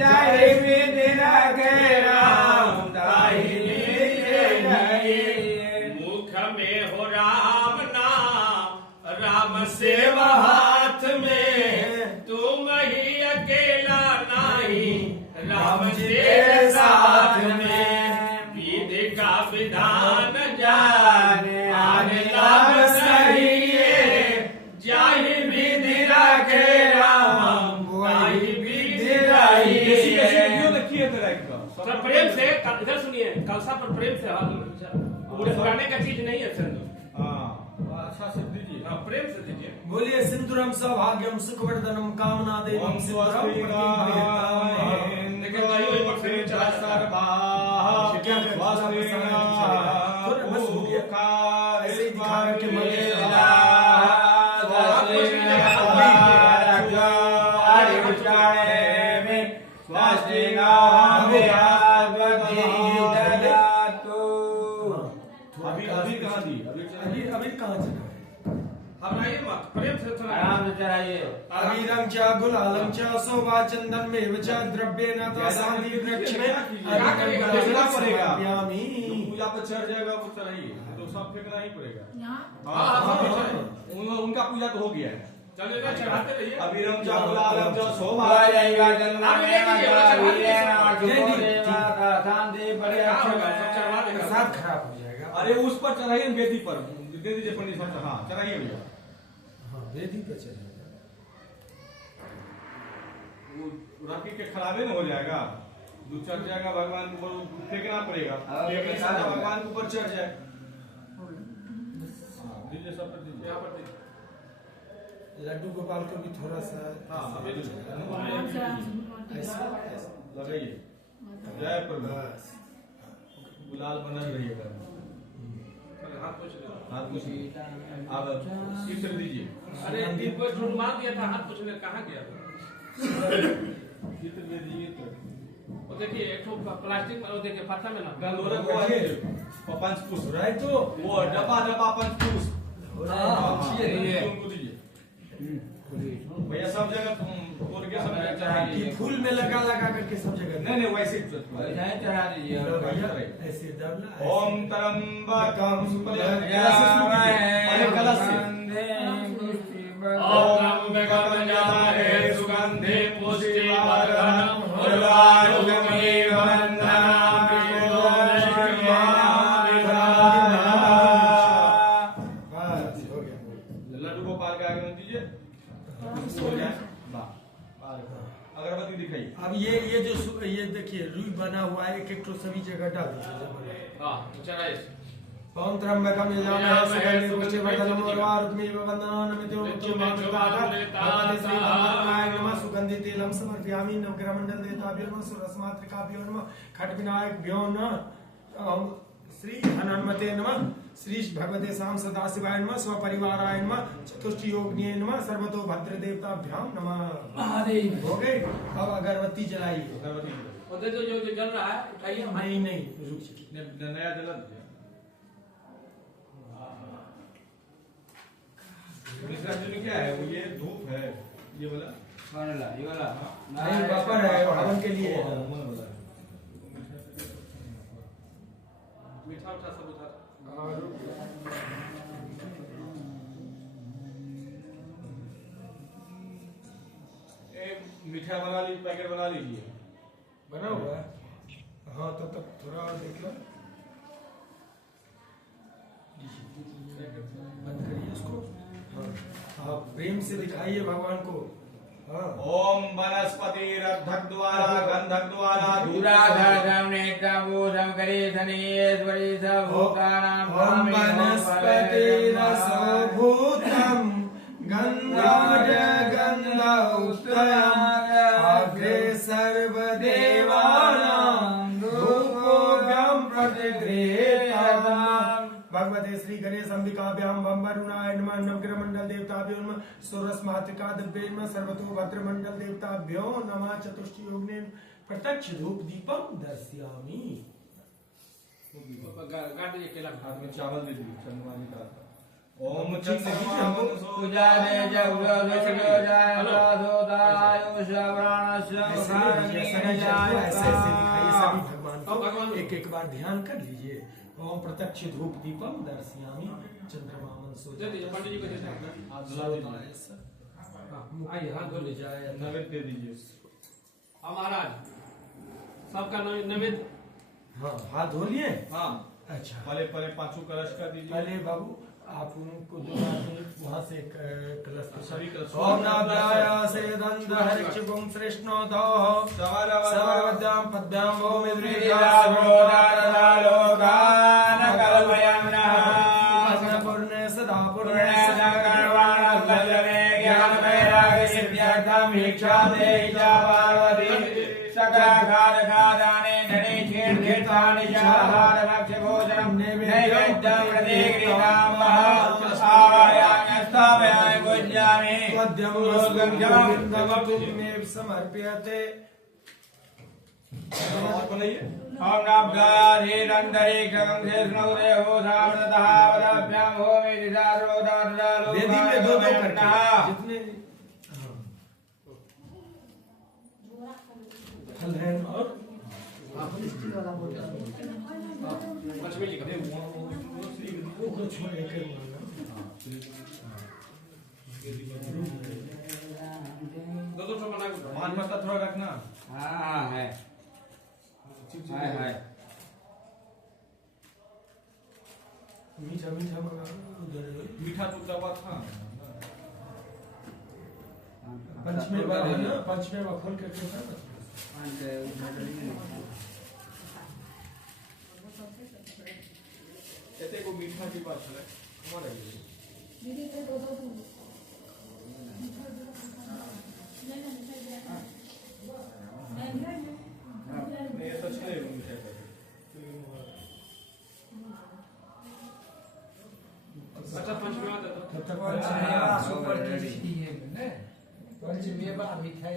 जय विधि रखे राम ताहि विधि जाइए मुख में हो राम नाम राम सेवा हाथ में तुम ही अकेला नहीं राम तेरे साथ में विधि का विधान जाने आने लाभ सही जाहि विधि रखे राम ताहि विधि रहिए सर प्रेम से इधर सुनिए कलसा पर प्रेम से पूरे पुराने का चीज नहीं है सिंधु अच्छा से दीजिए प्रेम से दीजिए बोलिए सिंधुरम सौभाग्यम सुखवर्धनम कामना देवम सिंधुरम अभी कहाँ दी अभी कहाँ चला हमारे मत प्रेम से आराम से चढ़ाइए अवीरं च गुलालं च शोभा चंदनमेव च द्रव्येण शांति वृक्ष में देखना पड़ेगा व्यामी पूजा पर चढ़ जाएगा वो चढ़ाइए तो सब फेंकना ही पड़ेगा यहाँ उनका पूजा तो हो गया है चलेगा चढ़ाते रहिए अवीरं च गुलालं च शोभा शांति बड़े साथ खराब हो जाएगा। अरे उस पर चढ़ाइए वेदी पर दे दीजिए पंडित साहब हाँ चढ़ाइए भैया हाँ वेदी पे चलेगा वो राखी के खराबे न हो जाएगा दूध चढ़ जाएगा भगवान के ऊपर फेंकना पड़ेगा भगवान के ऊपर चढ़ जाए दीजिए सब पर दीजिए यहाँ पर दीजिए लड्डू गोपाल को भी थोड़ा सा हाँ अभी ऐसा लगाइए जय प्रभु गुलाल बनल रहिएगा हाथ कुछ अब चित्र दीजिए अरे दिन को झूठ मार दिया था हाथ पूछने कहाँ गया चित्र दे दीजिए तो वो देखिए एक ठो प्लास्टिक में वो देखिए पत्ता में ना गंदोरा को आइए पंचपुष्प राय तो वो डब्बा पंचपुष्प उनको दीजिए भैया सब जगह तोड़ के सब जगह चढ़ाइए फूल में लगा करके सब जगह नहीं वैसे चढ़ा दीजिए भैया ऐसे डालना ओम त्र्यंबकम सुगंधे कलश ओम त्र्यंबकम सुगंधे पुष्टि वर्धनम उर्वारुकमेव वंदनामि देखिए रुई बना हुआ है, एक एक तो सभी जगह डाल दीजिए। हाँ चढ़ाइए। ओम त्र्यंबकम यजामहे सुगंधिं पुष्टिवर्धनम् उर्वारुकमिव बन्धनान् नमितोमुच्यमामृतात् भगवते श्रीरामाय नमः। सुगंधि तेलं समर्पयामि। नवग्रहमण्डल देवताभ्यो नमः। सुरसमातृकाभ्यो नमः। खट्विनायकभ्यो नमः। श्री हनुमते नमः। श्री भगवते शाम सदाशिवाय नमः। स्वपरिवाराय नमः। चतुष्टि योगिने नमः। सर्वतो भद्र देवताभ्याम नमः। महादेव हो गए। अब अगरबत्ती जलाइए। और देखो जो जल रहा है उठाइए। नहीं नहीं रुकिए, नया जला मिश्रा जी ने क्या है वो, ये धूप है ये वाला, ये वाला नहीं वापर है हवन के लिए। मीठा उठा सब उठा। मीठा बना लीजिए, पैकेट बना लीजिए। बना हुआ है हाँ, तब तक थोड़ा और देख लो। बंद करिए इसको। हाँ आप प्रेम से दिखाइए भगवान को। हाँ ओम वनस्पति रद्धक द्वारा गंधक द्वारा दूराधारम नेत्रभूषम करेशनीश्वरी सभूतानां ओम वनस्पति रसोभूतम गंधाज गंधौषधम् अग्रे सर्वदेवानां धूपोऽयं प्रतिगृह्यताम्। भगवते श्री गणेश अंबिकाभ्याम बम वरुणाय नमः। नवग्रह मंडल देवताभ्यो नमः। सोरस मातृका दिव्ये नमः। सर्वतो भद्र मंडल देवताभ्यो नमः। चतुष्टि योगिने प्रत्यक्ष धूप दीपम दर्शयामि। गाड़ी के केला हाथ में चावल दे दीजिए चंद्रमा जी का। ओम ठीक से कीजिए हमको। पूजा दे ऐसे दिखाइए सभी भगवान को। एक एक बार ध्यान कर लीजिए। ओम प्रत्यक्ष धूप दीपम दर्शयामि। चंद्रमा मनसो दे दीजिए पंडित जी को दे दीजिए। हाथ धुला दीजिए, आइए हाथ धो लीजिए। नैवेद्य दे दीजिए। हाँ महाराज सबका नैवेद्य। हाँ हाथ धो लिए। हाँ अच्छा पहले पहले पांचों कलश कर दीजिए। पहले बाबू आप उनको दो वहाँ से कलश सभी कलश। ओम नाभ्याय से दंड हरिक्षुगुम श्रेष्ठोदः सर्वद्यां पद्यां वो पूर्णे सदा पूर्णे समर्प्यते। ओम नाभ्याधीरंतरे गगन से स्नौरे हो सामृतः वदाभ्यां हो मेदिदारोदादालो वेदी में दो दो करके जितने फल हैं और लक्ष्मी जी का वो छोड़ के दो दो बना के मान मत थोड़ा रखना। हाँ है मीठा मीठा मंगा उधर मीठा तो दबा था। पंचमेवा है ना, पंचमेवा खोल के रखा है। कहते को मीठा की बात है हमारे लिए। दीदी तो दो दो नहीं ये तो चले मीठा का। अच्छा पंचमेवा दे दो। तब तक पंचमेवा मिठाई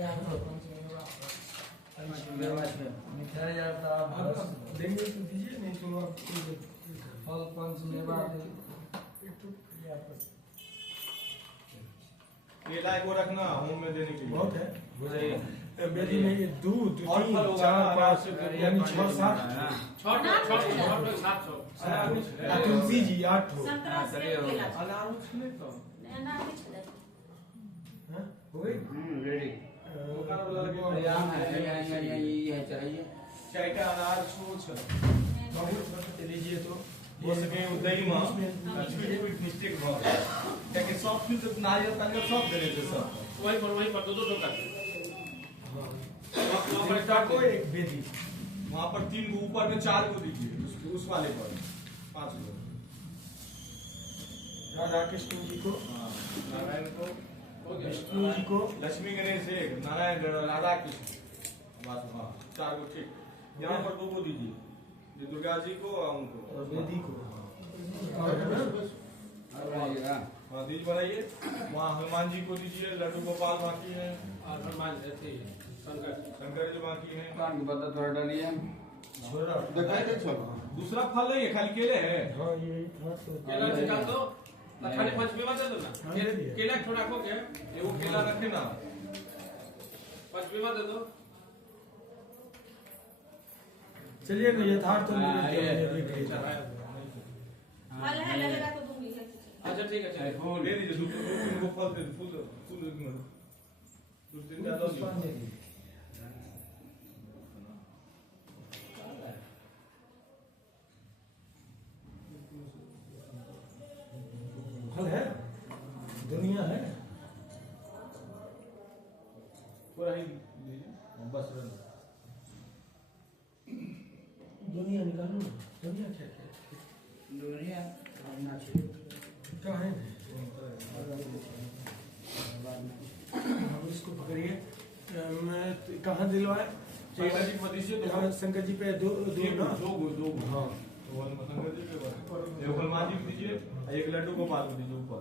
मिठाई आता देंगे तो दीजिए, नहीं तो आप फल पंचमेवा केला को रखना होम में देने के लिए। बहुत है वेदी में ये दूध और फल 3 होगा 4 ना, 5 यानी 6 7 छठ सात सौ तुलसी जी 8 हो अनार उछले तो हाँ? हो गई रेडी दुकान वाला लगे चाहिए चाय का अनार छूछ बाबू लीजिए तो वो सके दही में लक्ष्मी जी कोई मिस्टेक भा क्या कि सब फिर नारियल तंग सब दे देते सब वही पर दो दो कर वहाँ पर स्टार्ट को एक बेदी वहां पर 3 को ऊपर में 4 को दीजिए उस वाले पर 5 को। राधा कृष्ण जी को, हाँ, नारायण को, विष्णु जी को, लक्ष्मी गणेश एक, नारायण राधा कृष्ण, बस हाँ 4 को ठीक। यहाँ पर 2 को दीजिए, ये दुर्गा जी को और उनको और बेदी को। हाँ दीज बनाइए। वहाँ हनुमान जी को दीजिए, लड्डू गोपाल बाकी है, और हनुमान जैसे शंकर शंकर जी बाकी है। दूसरा फल नहीं है, खाली केले है। हाँ ये था तो केला निकाल दो, अखाड़े पंचमी में दे दो ना। हाँ, दे दिया। केला थोड़ा खो गया, ये वो केला रखे ना। पंचमी में दे दो। चलिए ना यथार्थ देख फल है लगेगा तो दूंगी। अच्छा ठीक है चलिए। फूल दे दीजिए, दूसरे को फल दे, फूल फूल दूसरे ज्यादा नहीं। फल है, दुनिया है। पूरा ही दीजिए, बस रहने। दुनिया निकालो ना, दुनिया क्या क्या दुनिया कहाँ है? हम इसको पकड़िए। मैं कहाँ दिलवाए? शंकर जी को दीजिए तो यहाँ शंकर जी पे दो ना। दो हाँ तो शंकर जी के ऊपर एक हनुमान जी को दीजिए, एक लड्डू गोपाल को दीजिए ऊपर।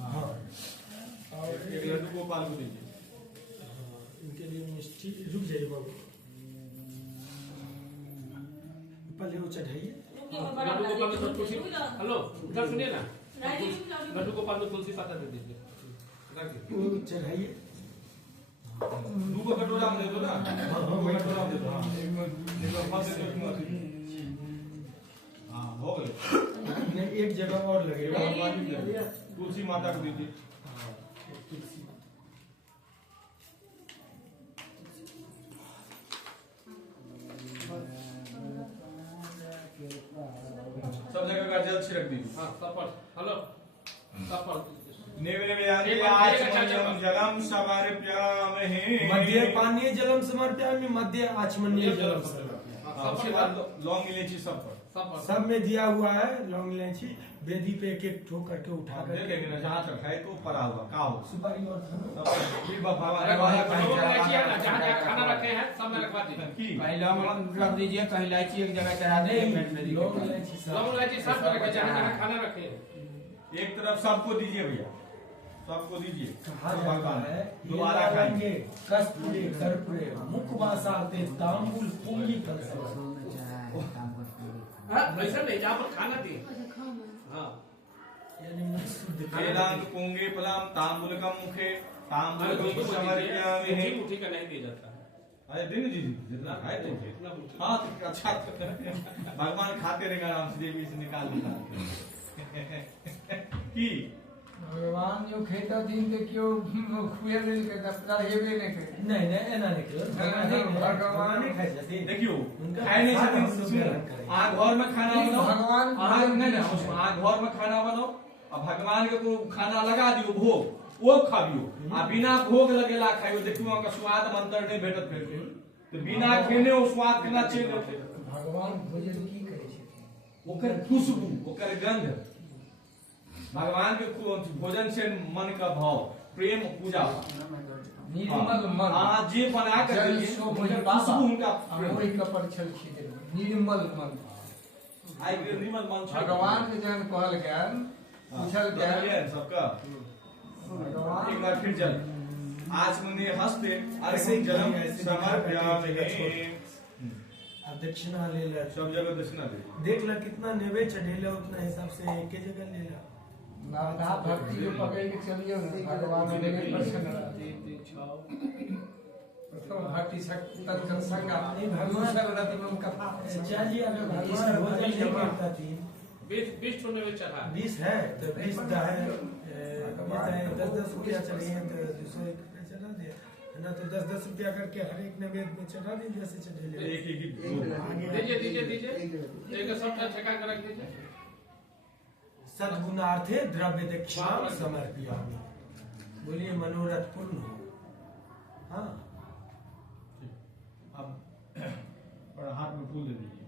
हाँ और एक लड्डू गोपाल को दीजिए। इनके लिए मिष्टी रुक जाइए बाबू, पहले वो चढ़ाइए। लड्डू गोपाल में तुलसी, हेलो उधर सुनिए ना, लड्डू गोपाल में तुलसी पत्ता दे दीजिए, रखिए। वो चढ़ाइए। दू को कटोरा में दे दो ना। हाँ वही कटोरा में दे दो। हाँ एक फल दे दो। हाँ हो गए। नहीं एक जगह और लगेगा। हनुमान जी को दीजिए, तुलसी माता को दीजिए। सब जगह का जल छिड़क दीजिए। हाँ सफल, हेलो सफल। निवेदयामि आचमनीयं जलं समर्पयामि। मध्य पानीय जलम समर्पयामि, मध्य आचमनीय जलम हाँ, उसके बाद लौंग इलायची सब पर। सब में दिया हुआ है। लौंग इलायची बेदी पे एक एक ठोक करके उठा दे कर देंगे ना, जहाँ तक है तो पड़ा हुआ का हो। सुपारी और ये भगवान अरे वाला जहाँ जहाँ खाना रखे हैं सब में रखवा दीजिए। की पहले रख दीजिए, कहीं इलायची एक जगह चढ़ा देंगे। लौंग इलायची सब। लौंग इलायची सब में रखे, जहाँ जहाँ खाना रखे हैं। एक तरफ सबको दीजिए भैया, सबको दीजिए। कहा तो जाता भगवान है दोबारा खाएंगे। कस्तूरे कर्पूरे मुख वासाते तांबूल पुंगी फल। हाँ वैसा नहीं, जहाँ पर खाना दिए। हाँ यानी मुख शुद्ध वेदांत पुंगे फलाम तांबुलकम मुखे तांबुलकम समर्पयामि। मुट्ठी का नहीं दिया जाता है। अरे दिन जी जितना खाए तो इतना मुट्ठी। हाँ तो अच्छा भगवान खाते रहेंगे आराम से, देवी से निकाल की भगवान जो खेता दिन के क्यों खुए नहीं करता, चढ़ेबे नहीं करे। नहीं नहीं ऐना नहीं भगवान नहीं खाए जाते। देखियो उनका खाए नहीं साथ हम सकते। लोग सुनो, ग्रहण करेंगे। आज घर में खाना बनाओ, भगवान आज नहीं ना आज घर में खाना बनाओ और भगवान के को खाना लगा दियो भोग, वो खाबियो आ बिना भोग लगेला खाइयो। देखियो का स्वाद मंत्र नहीं भेटत फिर तो बिना खेने वो स्वाद केना चेंज होते। भगवान भोजन की करे छथिन, ओकर खुशबू, ओकर गंध, भगवान के भोजन से मन का भाव, प्रेम, पूजा, निर्मल मन। हाँ जे बना कर जल देंगे, शोभ उनका बाबा, खुशबू उनका अमोई कपड़ छल छिदे, निर्मल मन। आई के निर्मल मन छै। भगवान के जन कहल ज्ञान पूछल ज्ञान ज्ञान सबका भगवान एक बार फिर जल आज मने हंसते अरे जलम समर्पयामि। अब दक्षिणा ले ले, सब जगह दक्षिणा दे। देख ला कितना नेवे चढ़ेला उतना हिसाब से एक ही जगह ले ला। नाना भक्ति को पकड़ के चलिए ना, भगवान में प्रसन्न रहते। प्रथम भक्ति शक्ति तत्कर संगा नहीं भगवान दूसरा रति में कथा। चलिए अगर भगवान भोजन नहीं करता थी 20 छोड़ने में चढ़ा। 20 है तो 20 का है 10-10 रुपया चाहिए तो 201 रुपया चढ़ा दिया है ना। तो 10-10 रुपया करके हर एक नैवेद्य में चढ़ा दी जैसे चढ़ेले। एक एक दीजिए दीजिए दीजिए, एक सब ठेका कर रख दीजिए। सद्गुणार्थे द्रव्य दक्षिणा समर्पयामि। बोलिए मनोरथ पूर्ण हो। हाँ फूल दे दीजिए।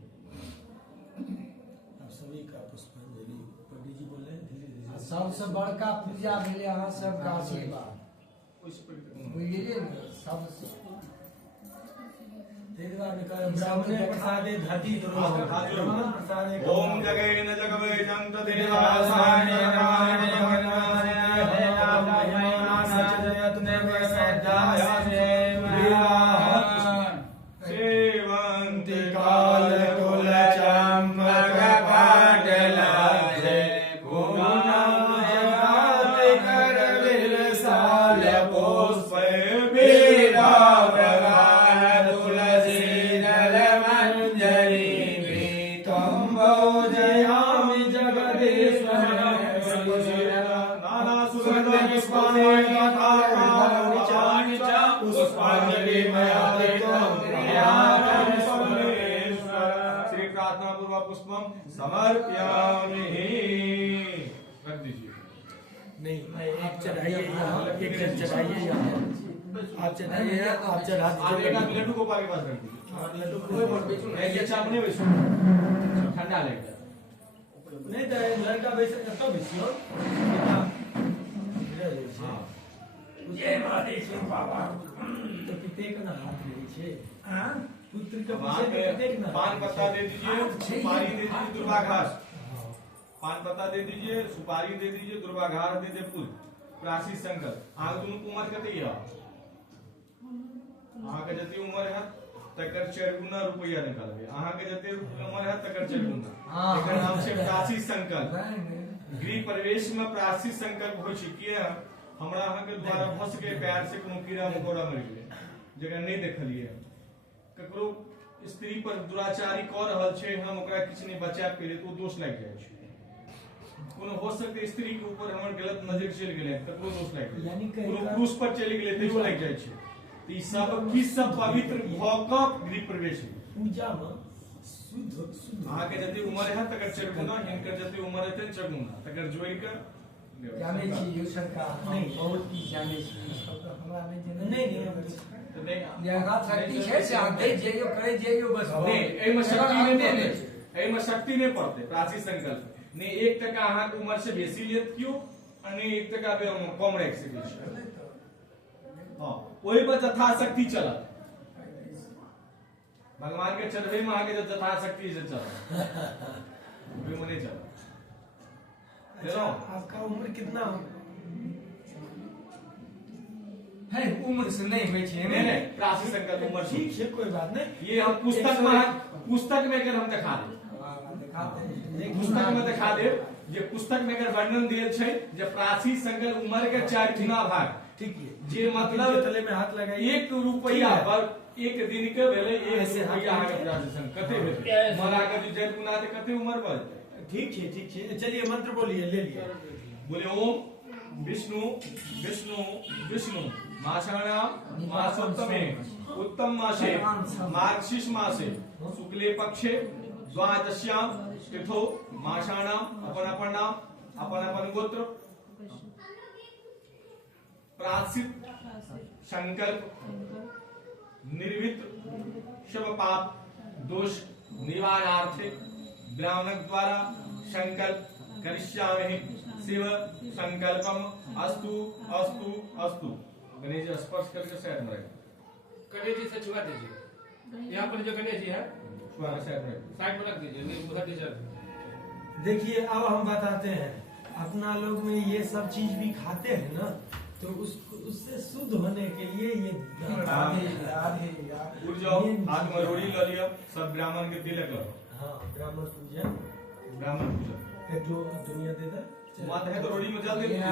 आप सभी का पुष्पांजलि पंडित जी बोले धीरे धीरे। सबसे बड़का पूजा भेले अहाँ सबका आशीर्वाद उस पर बुझलिए ने सबसे ब्राह्मणे प्रसादे धति प्रसादे ओम जगेन जगवे जंत देवासाय सेवंति काल कुल चंपक पाटल पूनम जगात कर विरसाल पुष्प बीरा प्रगान तुलसी दल मंजरी प्रीतम भोजयामि जगदीश्वर नाना सुगंध पुष्पाणि पुष्पांजलि मया श्री प्रार्थना पूर्वक पुष्पम समर्पयामि। रख दीजिए। नहीं आप चढ़ाइए यहाँ, एक जन चढ़ाइए यहाँ, आप चढ़ाइए, आप चढ़ा आप एक दीजिए। आदमी लड्डू गोपाल के पास रख दीजिए। और लड्डू को ये चाप नहीं बेचो, ठंडा लगेगा। नहीं तो लड़का बेच तो बेचियो। हाँ। ये मारे छे बाबा तो पिते का ना हाथ ले छे। हां पुत्र के वहाँ पीछे पे पिते का ना पान पत्ता दे दीजिए, सुपारी दे दीजिए, दुर्वाघास। पान पत्ता दे दीजिए, सुपारी दे दीजिए, दुर्वाघास दे दीजिए, फूल प्राशी संकल्प। आग दोनों उम्र कते है? आग के जति उम्र है तकर 4 गुना रुपया निकालबे। आहा के जते उम्र है तकर 4 गुना। एकर नाम छै प्राशी संकल्प। गृह प्रवेश में प्राशी संकल्प होइ छै कि हमरा अहाँ के द्वारा फंस के पैर से कोनो कीड़ा मकोड़ा मर गेलै जकरा नहीं देखलिए। ककरो स्त्री पर दुराचारी क रहल छै, हम ओकरा किछ नहीं बचा पेले तो दोष लाग जाय छै। कोनो हो सकते स्त्री के ऊपर हमर गलत नजर चल गेलै तकरो दोष लाग जाय छै। कोनो क्रूस पर चल गेलै तैयो लाग जाय छै। त ई सब की सब पवित्र भऽ कऽ गृह प्रवेश पूजा में शुद्ध शुद्ध अहाँ के जते उम्र है तकर 4 गुना, हिनकर जते उम्र है 4 गुना तकर जोड़ के जाने छी यो सरकार नहीं बहुत की जाने छी सब तो हमरा नहीं जाने नहीं तो नहीं यहाँ शक्ति छै से आप दे जइयो करे जइयो बस नहीं एहिमे शक्ति नहीं पड़ते, एहिमे शक्ति नहीं पड़ते। प्राची संकल्प नहीं 1 टका अहाँ के उम्र से बेसी लेत कियो और नहीं 1 टका बे कम राखि सकै छी। हां ओहि पर यथाशक्ति चलत। भगवान के चढ़वे में अहाँ के यथाशक्ति से चलत, ओहि में नहीं चलत। अच्छा आपका उम्र कितना है उम्र से नहीं होय छै नहीं नहीं प्राची संकल्प उम्र ठीक है कोई बात नहीं। ये हम पुस्तक में अगर हम दिखा दे, पुस्तक में दिखा दे जे पुस्तक में अगर वर्णन दियल छै जे प्राची संकल्प उम्र के 4 गुना भाग। ठीक है जे मतलब तले में हाथ लगाइए। 1 रुपया पर 1 दिन के भेले 1 रुपया अहाँ के प्राची संकल्प कते भेलै मरा के 4 गुना ते कते उम्र बढ़तै। ठीक है चलिए मंत्र बोलिए ले लिए। बोले ओम विष्णु विष्णु विष्णु मासाणाम मासोत्तमे उत्तम मासे मार्गशीर्ष मासे शुक्ले पक्षे द्वादश्याम तिथो मासाणाम अपन नाम अपन गोत्र प्राचित संकल्प निर्वित शव पाप दोष निवारणार्थे ब्राह्मण द्वारा संकल्प करिष्यामि। शिव संकल्पम अस्तु अस्तु अस्तु। गणेश जी स्पर्श करके साइड में रखें। गणेश जी से छुआ दीजिए। यहाँ पर जो गणेश जी है छुआ के साइड में साइड में रख दीजिए, नहीं उधर दीजिए। देखिए अब हम बताते हैं, अपना लोग में ये सब चीज भी खाते हैं ना, तो उससे शुद्ध होने के लिए ये उठ जाओ, हाथ में रोड़ी लो लियो, सब ब्राह्मण के तिलक लो। हाँ ब्राह्मण पूजन, ब्राह्मण पूजन जो दुनिया दे दे माता है तो रोड़ी में जल दे दीजिए।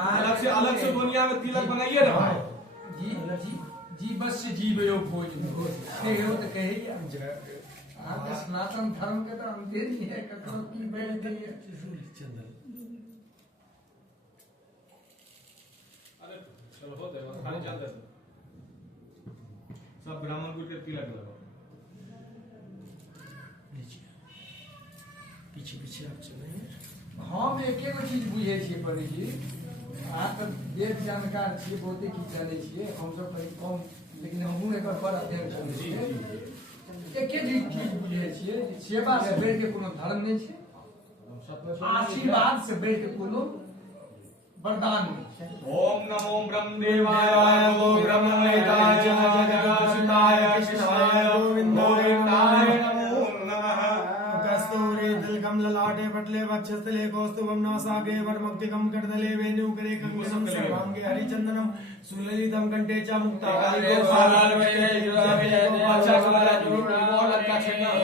अलग अलग से दुनिया में तिलक बनाइए ना। जी जी बस से जीवयो भोज से हो तो कहे आप सनातन धर्म के तो हम दे दिए ककरो की बेल दिए चंदन। अरे चलो होते हैं खाली चल दे सब ब्राह्मण को के तिलक लगाओ। पीछे आप चलेंगे। हम एक चीज बुझे छियै पंडित जी, आप वेद जानकार छियै, बहुते की जाने छियै, हम सब कहीं कम लेकिन हमहूँ एकर पर अध्ययन करै छियै एके चीज बुझै छियै जे सेवा से बढ़ि के कोनो धर्म नहीं छै आशीर्वाद से बढ़ि के कोनो वरदान नहीं छै ओम नमो ब्रह्मदेवाय नमो ब्रह्मवेदाय जगदीशाय कृष्णाय गोविंदाय नमो नमः कस्तूरी तिलकम ललाटे पटले वक्षस्थले कौस्तुभम नासाग्रे वरमक्तिकम करतले वेणुकरे कंकणम सर्वांगे हरिचंदनम सुललितम कंठे च मुक्तावली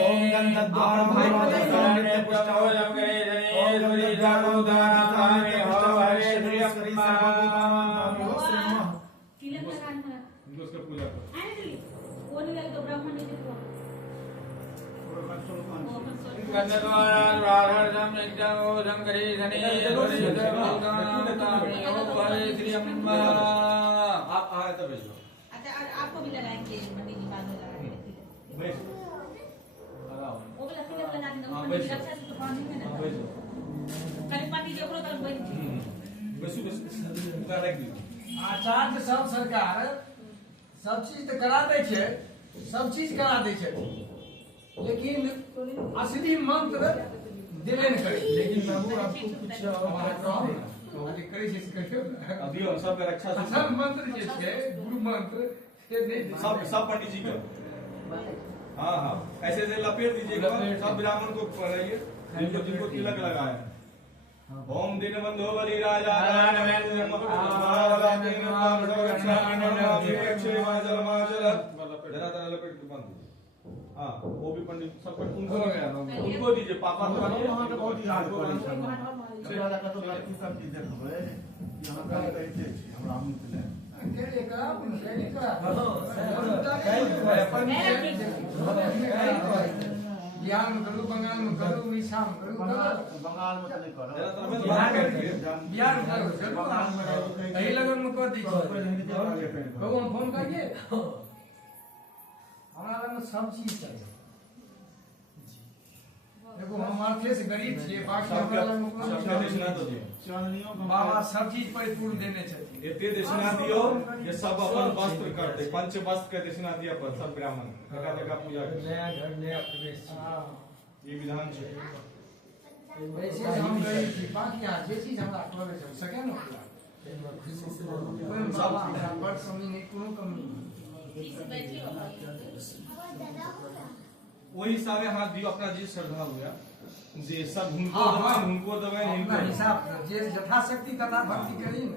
ओम गंधद्वारम भगवते पुष्टवलम उसका पूजा आप आए तो भेज लो अच्छा आपको भी लगाएंगे पंडित जी बाद में लगाएंगे भेज लगाओ वो भी लकड़ी लगा देना हाँ, पंडित जी भेज। अच्छा से तो पानी में ना भेज लो खाली पंडित जी को तक बन बस उतार रख दीजिए आचार्य सब सरकार सब चीज तो करा दै छै सब चीज करा दै छै लेकिन असली मंत्र देबे नहीं करे लेकिन बाबू आपको कुछ अरे करे छै से कहियो अभी हम सब का रक्षा से सब मंत्र जे छै गुरु मंत्र से नहीं सब पंडित जी का हाँ हाँ ऐसे ऐसे लपेट दीजिएगा सब ब्राह्मण को पढ़ाइए जिनको तिलक लगाए ओम दीनबंधो बलि राजा लपेट के बंद हाँ वो भी पंडित सब उनको दीजिए पापा को बहुत याद पड़ै छै हमरा कतो लड़की सब चीज देखबै यहाँ का कहै छै हमरा मिथिला बिहार में करू बंगाल में करू उड़ीसा में करू बंगाल में तो नहीं करो बिहार में करू बंगाल में यही लगन में कर दीजिए कहू हम फोन करिए हमारा लग में सब चीज चाहिए देखो हम अर्थे से गरीब छियै बाकी हमरा लग में कोनो सबका दक्षिणा तो दियो चांदनियों बाबा सब चीज परिपूर्ण देने छथिन एते दक्षिणा दियो ये सब अपन वस्त्र करते पंच वस्त्र के दक्षिणा दिया पर सब ब्राह्मण जगह जगह पूजा करे नया घर नया प्रवेश ये विधान छै वैसे हम गरीब छी बाकी यहाँ जे चीज हमरा लगे छै सके न कोई बाबा हमरा बड़ कमी नहीं कोनो कमी नहीं वही हिसाबे हाथ दियो अपना जी श्रद्धा हुआ जे सब हुनको हाँ, दबाए हाँ। हुनको दबाए अपना हिनको हिसाब से जे यथाशक्ति कथा भक्ति करी न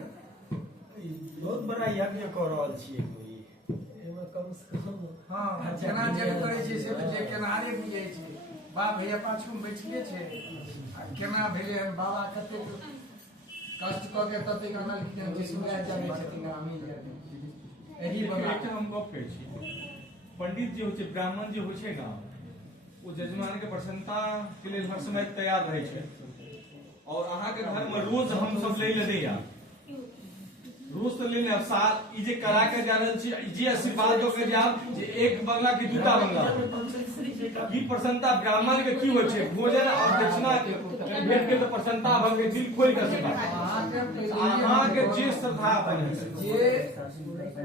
बहुत बड़ा यज्ञ कर रहल छियै कोई एमे कम से कम हाँ जेना जे करे छै से जे केनारे भी जाइ छै बाप भैया पाछू में बैठले छै आ केना भेले हन बाबा कते कष्ट क के तते गाना लिखने जे सुनाय जाय छथिन ग्रामीण जाति एही बना एकटा हम गप कहै छी पंडित जे होइ छै ब्राह्मण जे होइ छै ना वो जजमान के प्रसन्नता के लिए हर समय तैयार रहे छै और अहाँ के घर में रोज हम सब ले नहीं आ रोज तो ले ले साल ई जे करा के जा रहल छी ई जे आशीर्वाद दो के जाब जे एक बंगला की दूटा बंगला की प्रसन्नता ब्राह्मण के की होइ छै भोजन और दक्षिणा के भेट के तो प्रसन्नता भग के दिल खोल के सेवा अहाँ के जे श्रद्धा बने जे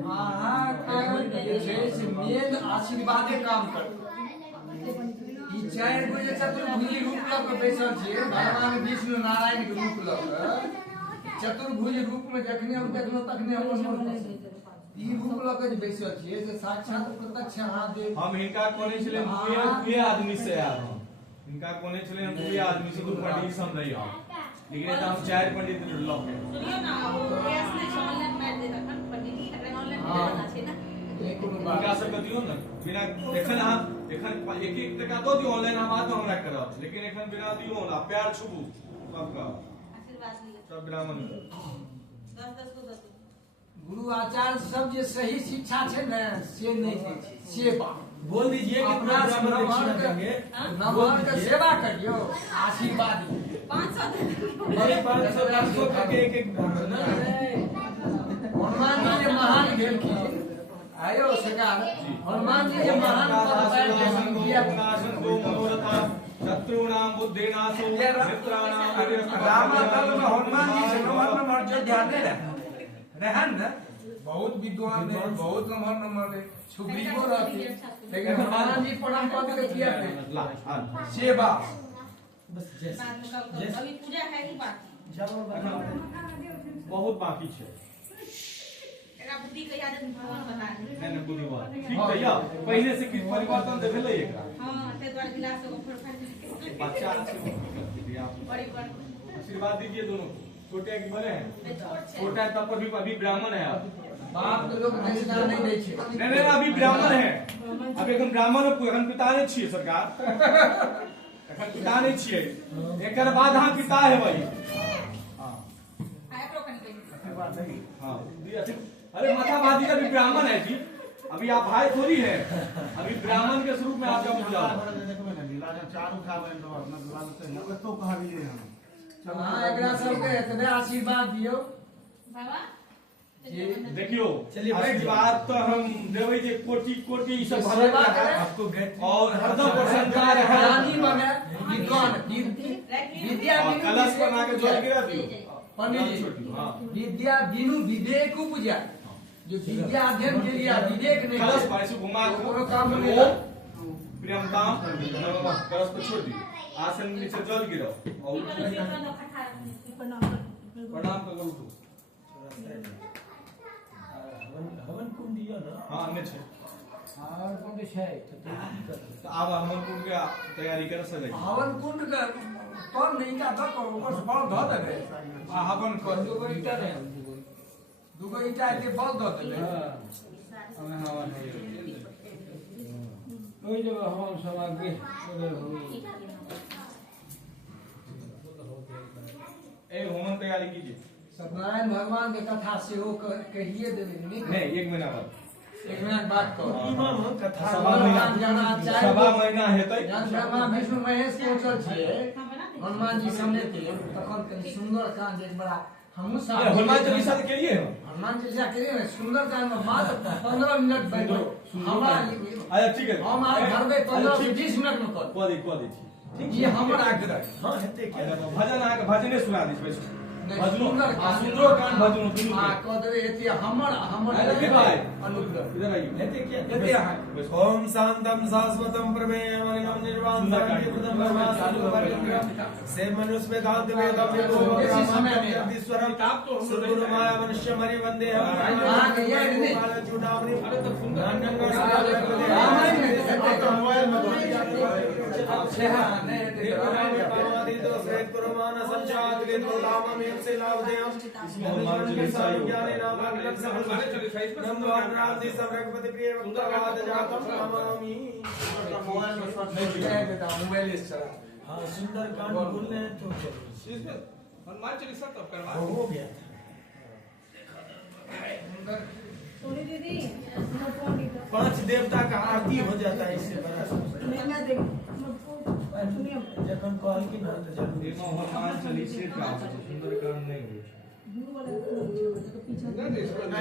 अहाँ के जे छै से मेन आशीर्वादे काम करत ई चारि गो जे चतुर्भुजी रूप लऽ कऽ बैसल छै भगवान विष्णु नारायण के रूप लऽ कऽ चतुर्भुज रूप में जखने हम देखलहुँ तखने हम ई रूप लऽ कऽ जे बैसल छियै से साक्षात प्रत्यक्ष अहाँ देव हम हिनका कोने छले दुए आदमी से आयल हम हिनका कोने छले हम दुए आदमी से दू पंडित हम रही हम लेकिन तो हम चार पंडित लऽ के सुनियो ना वो गैस ने ऑनलाइन मैच दे रखा पंडित जी अगर ऑनलाइन देना छै ना कोनो हिनका बात सबके दियो ना बिना एखन अहाँ एखन एक एक टका दो दियो ऑनलाइन हम आज हमरा करब लेकिन एखन बिना दियो ना प्यार छुबू सबका आशीर्वाद लिया सब ब्राह्मण 10 को 10 गुरु आचार्य सब जे सही शिक्षा छै ने से नहीं दै छै सेवा बोल दीजिए कि अपना ब्राह्मण दक्षिणा देंगे नमहर के सेवा करियो आशीर्वाद दियो 500 बड़ी 500 500 करके एक एक ब्राह्मण ना हनुमान जी जे महान भेलखिन आयो सरकार हनुमान जी जे महान पद पाबि गेलखिन किया शत्रुणां बुद्धिनाशो मित्राणां रामा काल में हनुमान जी से नंबर नंबर जो ध्यान दे रहन न बहुत विद्वान है, बहुत नंबर है, सुग्रीवो रहते, लेकिन हनुमान जी प्रणाम करके किया है ला सेवा। बस जैसे बाद में कब कब अभी पूजा है ही बाकी बहुत बाकी छे। एकरा बुद्धि के याद भगवान बता दे। नहीं बुद्धि ठीक है या पहले से किस परिवर्तन देखले एकरा। हां ते द्वारा गिलास को फोड़ फाड़ बच्चा अच्छे बड़ी बड़ आशीर्वाद दीजिए दोनों को। छोटे एक बड़े हैं, छोट से छोटा है तब पर भी अभी ब्राह्मण है आप। बाप के लोग दक्षिणा नहीं दै छै। नहीं अभी ब्राह्मण है, अभी एकदम ब्राह्मण एखन पिता नहीं छिए सरकार, एखन पिता नहीं छिए, एकर बाद हां पिता है भाई। हां आया प्रो कनी हां अरे माता बाजी का भी ब्राह्मण है जी, अभी आप भाई थोड़ी है, अभी ब्राह्मण के स्वरूप में आपका पूजा देखबे ना लीला चार उठाबे तो अपना दुकान से अब तो कहलिए हम हां एकरा सबके एतबे आशीर्वाद दियो। बाबा देखियो। चलिए, बैठ आशीर्वाद तो हम देवे जे कोटि कोटि ई सब सेवा भगवान करे। आपको गेट और हरदम प्रसन्नता रहे। ज्ञानी बने, विद्वान, विद्या और बिनु कलश विवेक बना के जल गिरा दियो। पंडित जी, हां विद्या बिनु विवेक उपजा। जो विद्या अध्ययन के लिए विवेक नहीं कलश है, पर ऐसे घुमा तो के कोनो काम नहीं ओम है। प्रियमताम नमः कलश पर छोड़ दियो, आसन में नीचे जल गिराओ और प्रणाम करो उठो। हवन कुंड दिया ना। हां में छे हवन कुंड छै तो अब हम कुंड के तैयारी कर सके। हवन कुंड का कौन नहीं का तो ऊपर से बल धो देबे। हवन कर दुगो ईटा रे, दुगो ईटा के बल धो देबे। हमें हवन ओइ जब हवन समागे ओरे हो ए होमन तैयारी कीजिए। सत्यनारायण भगवान के कथा से हो कहिए देबे नहीं। नहीं 1 महीना बाद, एक मिनट बात करो। इमाम कथा सवा महीना हेतै। जन ब्रह्मा विष्णु महेश पहुंचल छिए हनुमान जी सामने के तखन कनी सुंदर कांड एक बड़ा हमहु सब हनुमान चालीसा के लिए हनुमान चालीसा के लिए सुंदर कांड में मात्र 15 मिनट बैठो हमरा अच्छा ठीक है हम आज घर में 15 से 20 मिनट में कर को दी ये हमर आग्रह है। हां हेते के भजन आके भजने सुना दी बैसो नहीं, भजनो सुंदर कांड सुंदर कांड भजनो दुनु हां कह देबे एती हमर अरे भाई अनुग्रह इधर आइए हेते के एती है। ओम शांतम शाश्वतम प्रमेयम अनिलम निर्वाणं प्रदम ब्रह्मास्त्रम से मनुष्य वेदांत वेदम ईश्वरम सुगुरु माया मनुष्य मरि वंदे हम हां ये नहीं चूड़ामणि अरे तो सुंदर नंदन रामायण में देते मोबाइल में दो अच्छे हां नहीं मोबाइल इस हाँ सुंदर कांड बोलने हैं तो हनुमान चालीसा तब करवा हो गया सोनी दीदी 5 देवता का आरती हो जाता है इससे बड़ा जखन कॉल की ना तो जरूर हनुमान चालीसा का सुंदर कांड नहीं हो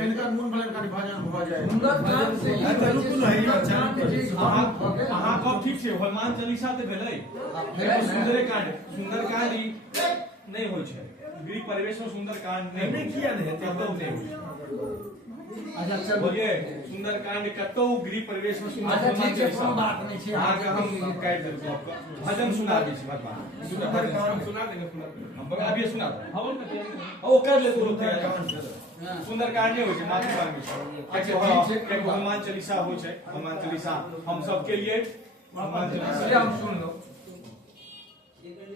इनका मूल भजन का भजन हो जाए सुंदर कांड से ही बिल्कुल है अहाँ कब ठीक छै हनुमान चालीसा ते भेलै सुंदर कांड ई नहीं होय छै गृह परिवेश में सुंदर कांड नहीं किया नहीं कतौ नहीं होय अच्छा चल बोलिए सुंदर कांड कतौ गृह परिवेश में सुंदर अच्छा ठीक है कोनो बात नहीं छै अहाँ के हम काट देब आपका भजन सुना दी छी भगवान सुंदर कांड सुना देंगे हम अभी सुना हवन में ओ कर ले तो सुंदर कांड नहीं होय छै मात्र कांड में अच्छा हनुमान चालीसा होय छै हनुमान चालीसा हम सब के लिए हनुमान चालीसा हम सुन लो अच्छा ठीक है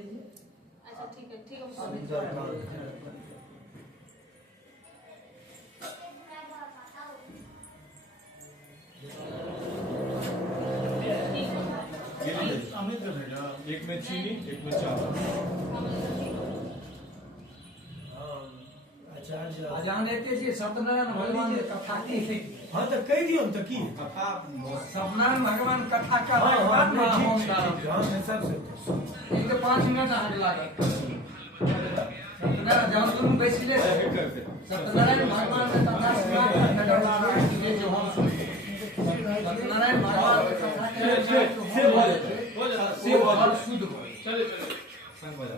एक में चीनी एक में चावल आचार्य अजान एते जे सत्यनारायण भगवान के कथा की हाँ तो कह दियो तो की कथा सत्यनारायण भगवान कथा का हाँ बाद में ठीक हम ठीक हाँ मैं सब से एक 5 मिनट आगे लागत सत्यनारायण जहाँ तुम बैठिले सत्यनारायण भगवान के कथा सुना ये जो हम सुनते सत्यनारायण भगवान के कथा से बोल शुद्ध बोल चले संग बजा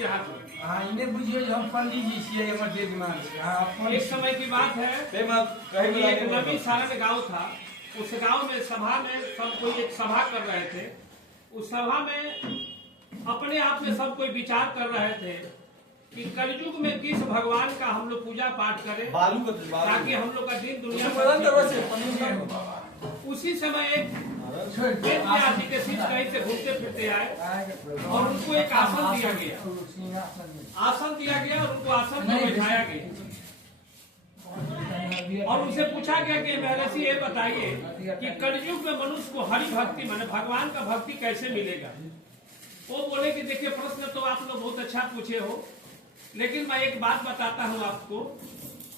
दीजिए हाथ में। हाँ इन्हें बुझिए जो हम पंडित जी छिए हमर जे दिमाग से। हाँ अपन एक समय की बात है पेमा कहे कि वाला एक के नवी सारण गांव था। उस गांव में सभा में सब कोई एक सभा कर रहे थे। उस सभा में अपने आप में सब कोई विचार कर रहे थे कि कलयुग में किस भगवान का हम लोग पूजा पाठ करें बालू का ताकि हम लोग का दिन दुनिया उसी समय एक वेदव्यास जी के शिष्य कहीं से घूमते फिरते आए और उनको एक आसन दिया गया। आसन दिया गया और उनको आसन में बैठाया गया और उनसे पूछा गया कि महर्षि ये बताइए कि कलयुग में मनुष्य को हरि भक्ति माने भगवान का भक्ति कैसे मिलेगा। वो बोले कि देखिए प्रश्न तो आप लोग बहुत अच्छा पूछे हो, लेकिन मैं एक बात बताता हूँ आपको।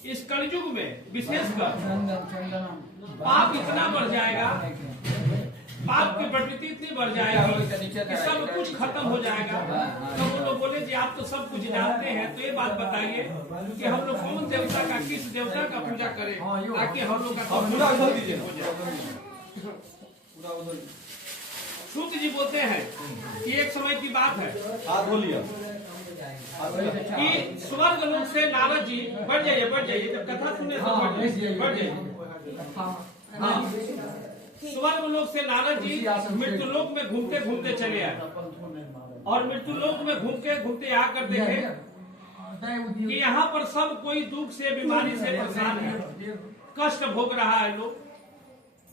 इस कलयुग में विशेषकर पाप इतना बढ़ जाएगा, पाप की प्रवृत्ति इतनी बढ़ जाएगी कि सब कुछ खत्म हो जाएगा। तो वो लोग बोले जी आप तो सब कुछ जानते हैं, तो ये बात बताइए कि हम लोग कौन देवता का किस देवता का पूजा करें ताकि हम लोग का पूरा उधर दीजिए हो जाए। पूरा उधर सूत जी बोलते हैं कि एक समय की बात है हाथ धो लिया कि स्वर्ग लोक से नारद जी बढ़ जाइए जब कथा सुनने से बढ़ जाइए। स्वर्ग लोक से नारद जी मृत्यु लोक में घूमते घूमते चले आए और मृत्यु लोक में घूमते आकर देखे कि यहाँ पर सब कोई दुख से बीमारी से परेशान है, कष्ट भोग रहा है लोग।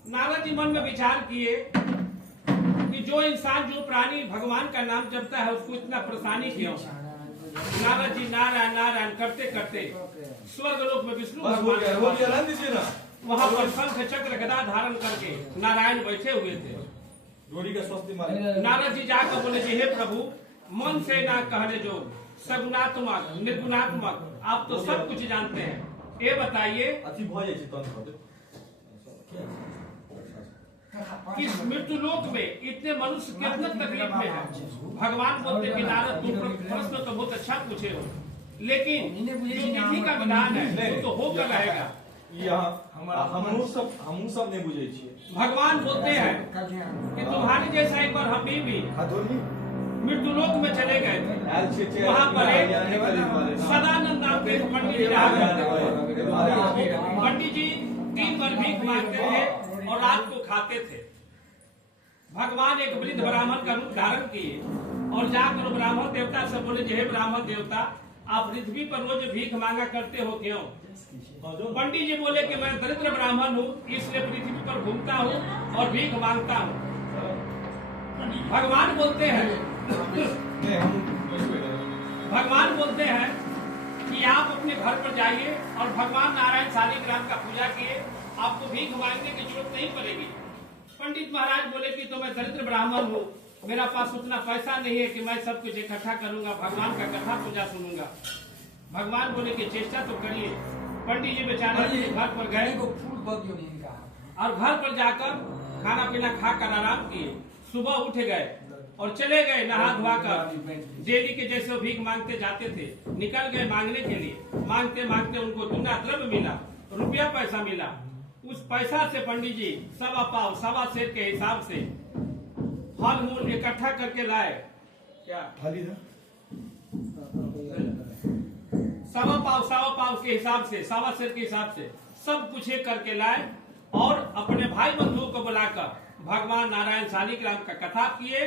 नारद जी मन में विचार किए कि जो इंसान जो प्राणी भगवान का नाम जपता है उसको इतना परेशानी क्यों। नारद जी नारायण नारायण करते करते स्वर्ग लोक में विष्णु भगवान दीजिए ना वहाँ पर शंख चक्र गदा धारण करके नारायण बैठे हुए थे। जोड़ी का स्वस्ति मारे नारद जी जाकर बोले जी हे प्रभु मन से ना कहने जो सगुणात्मक निर्गुणात्मक आप तो सब कुछ जानते हैं, ये बताइए अति भय तंत्र कि मृत्यु लोक में इतने मनुष्य कितने तकलीफ में है। भगवान बोलते कि नारद तुम प्रश्न तो बहुत अच्छा पूछे हो, लेकिन जो विधि का विधान है वो तो होकर रहेगा। हमू सब नहीं बुझे छिए। भगवान बोलते हैं कि तुम्हारी जैसा एक बार हम भी मृत्यु लोक में चले गए थे। वहाँ पर एक सदानंद नाम के पंडित जी रहा करते थे। पंडित जी दिन भर भीख मांगते थे और रात को खाते थे। भगवान एक वृद्ध ब्राह्मण का रूप धारण किए और जाकर ब्राह्मण देवता से बोले हे ब्राह्मण देवता आप पृथ्वी पर रोज भीख मांगा करते हो क्यों। पंडित जी बोले कि मैं दरिद्र ब्राह्मण हूँ इसलिए पृथ्वी पर घूमता हूँ और भीख मांगता हूँ। भगवान बोलते हैं कि आप अपने घर पर जाइए और भगवान नारायण शालिग्राम का पूजा किए, आपको भीख मांगने की जरूरत नहीं पड़ेगी। पंडित महाराज बोले कि तो मैं दरिद्र ब्राह्मण हूँ, मेरा पास उतना पैसा नहीं है कि मैं सब कुछ इकट्ठा करूंगा, भगवान का कथा पूजा सुनूंगा। भगवान बोले कि चेष्टा तो करिए। पंडित जी बेचारे घर पर गए और घर पर जाकर खाना पीना खाकर आराम किए। सुबह उठ गए और चले गए नहा धुआ कर डेली के जैसे भीख मांगते जाते थे। निकल गए मांगने के लिए, मांगते मांगते उनको दुना द्रव्य मिला, रुपया पैसा मिला। उस पैसा से पंडित जी सवा पाव सवा सेर के हिसाब से फल मूल इकट्ठा करके लाए। क्या सवा पाव के हिसाब से सवा सेर के हिसाब से सब कुछ एक करके लाए और अपने भाई बंधुओं को बुलाकर भगवान नारायण शालिग्राम का कथा किए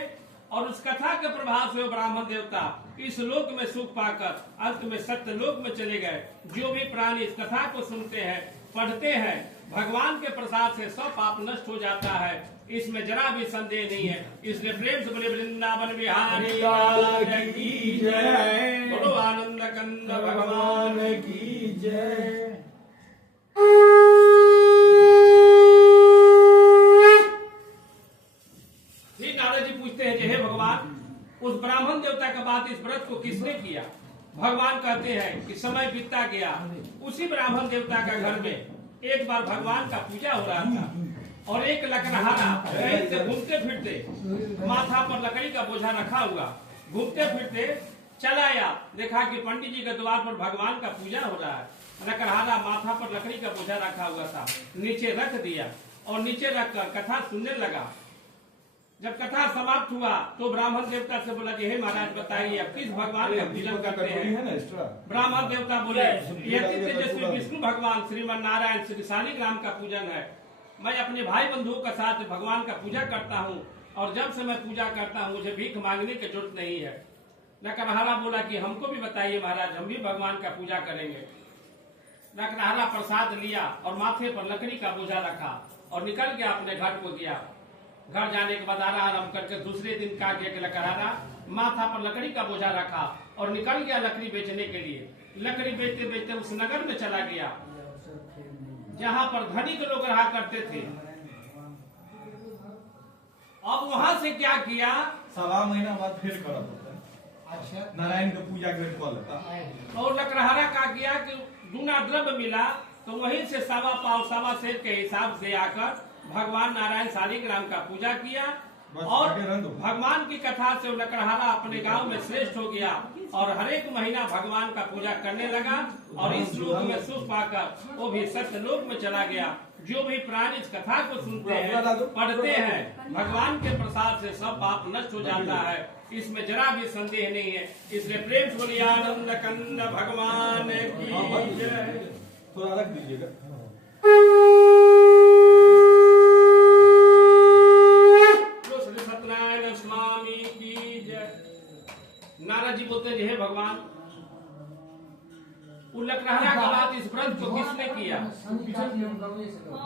और उस कथा के प्रभाव से ब्राह्मण देवता इस लोक में सुख पाकर अंत में सत्य लोक में चले गए। जो भी प्राणी इस कथा को सुनते हैं पढ़ते हैं भगवान के प्रसाद से सब पाप नष्ट हो जाता है, इसमें जरा भी संदेह नहीं है। इसलिए प्रेम से बोले वृंदावन बिहारी लाल की जय, बोलो आनंद कंद भगवान की जय। फिर नारद जी पूछते हैं हे भगवान उस ब्राह्मण देवता का बात इस व्रत को किसने किया। भगवान कहते हैं कि समय बीतता गया, उसी ब्राह्मण देवता का घर में एक बार भगवान का पूजा हो रहा था और एक लकड़हारा कहीं से घूमते फिरते माथा पर लकड़ी का बोझा रखा हुआ घूमते फिरते चला आया। देखा कि पंडित जी के द्वार पर भगवान का पूजा हो रहा है। लकड़हारा माथा पर लकड़ी का बोझा रखा हुआ था, नीचे रख दिया और नीचे रखकर कथा सुनने लगा। जब कथा समाप्त हुआ तो ब्राह्मण देवता से बोला कि हे महाराज बताइए अब किस भगवान का पूजन करते हैं। ब्राह्मण देवता बोले यह तेजस्वी विष्णु भगवान श्रीमन नारायण श्री शालिग्राम का पूजन है। मैं अपने भाई बंधुओं के साथ भगवान का पूजा करता हूँ और जब से मैं पूजा करता हूँ मुझे भीख मांगने की जरूरत नहीं है। नकरहारा बोला कि हमको भी बताइए महाराज, हम भी भगवान का पूजा करेंगे। नकरहारा प्रसाद लिया और माथे पर लकड़ी का बोझा रखा और निकल गया, अपने घर को गया। घर जाने के बाद आराम करके दूसरे दिन का नकरहारा माथा पर लकड़ी का बोझा रखा और निकल गया लकड़ी बेचने के लिए। लकड़ी बेचते बेचते उस नगर में चला गया जहाँ पर धनिक लोग रहा करते थे। अब वहां से क्या किया, 1.5 महीना बाद फिर करत होता है। अच्छा नारायण के पूजा के कॉल लेता और लकड़हारा का किया कि दूना द्रव्य मिला तो वहीं से 1.25 पाव 1.25 सेर के हिसाब से आकर भगवान नारायण शालिग्राम का पूजा किया और भगवान की कथा से लकड़हारा अपने गांव में श्रेष्ठ हो गया और हर एक महीना भगवान का पूजा करने लगा और इस लोक में सुख पाकर वो भी सत्य लोक में चला गया। जो भी प्राणी इस कथा को सुनते हैं पढ़ते हैं भगवान के प्रसाद से सब पाप नष्ट हो जाता है, इसमें जरा भी संदेह नहीं है। इसलिए प्रेम से बोलिए आनंद कंद भगवान की जय। थोड़ा रख दीजिएगा। श्री सत्यनारायण स्वामी की जय। नारद जी बोलते हैं हे भगवान, लकड़हारा का बात इस व्रत को किसने किया?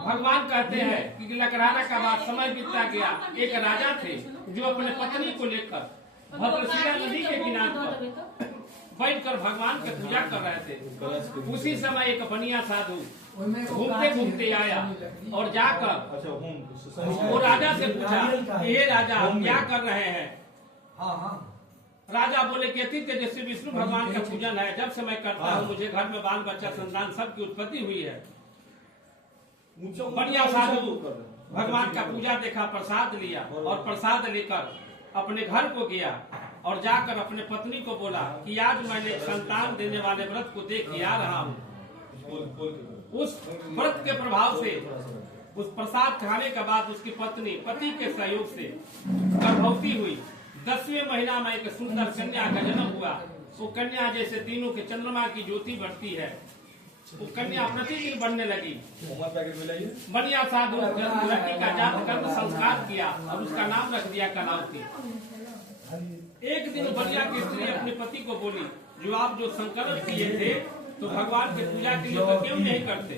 भगवान कहते हैं कि लकड़हारा का बात समय बीतता गया। एक राजा थे जो अपने पत्नी को लेकर भद्रशिला नदी के किनारे पर बैठकर भगवान की पूजा कर रहे थे। उसी समय एक बनिया साधु घूमते घूमते आया और जाकर वो राजा से पूछा कि हे राजा हम क्या कर रहे हैं? राजा बोले कि अति तेजस्वी विष्णु भगवान का पूजन है, जब से मैं करता हूँ मुझे घर में बाल बच्चा संतान सबकी उत्पत्ति हुई है। बढ़िया साधु भगवान का पूजा देखा, प्रसाद लिया और प्रसाद लेकर अपने घर को गया और जाकर अपने पत्नी को बोला कि आज मैंने एक संतान देने वाले व्रत को देख के आ रहा हूँ। उस व्रत के प्रभाव से उस प्रसाद खाने के बाद उसकी पत्नी पति के सहयोग से गर्भवती हुई। 10वें महीना में एक सुंदर कन्या का जन्म हुआ। वो कन्या जैसे दिनों के चंद्रमा की ज्योति बढ़ती है, वो कन्या प्रतिदिन बढ़ने लगी। बढ़िया साधु लड़की का जात कर्म संस्कार किया और उसका नाम रख दिया कलावती। एक दिन बढ़िया की स्त्री अपने पति को बोली जो आप जो संकल्प किए थे तो भगवान के पूजा के लिए तो क्यों नहीं करते?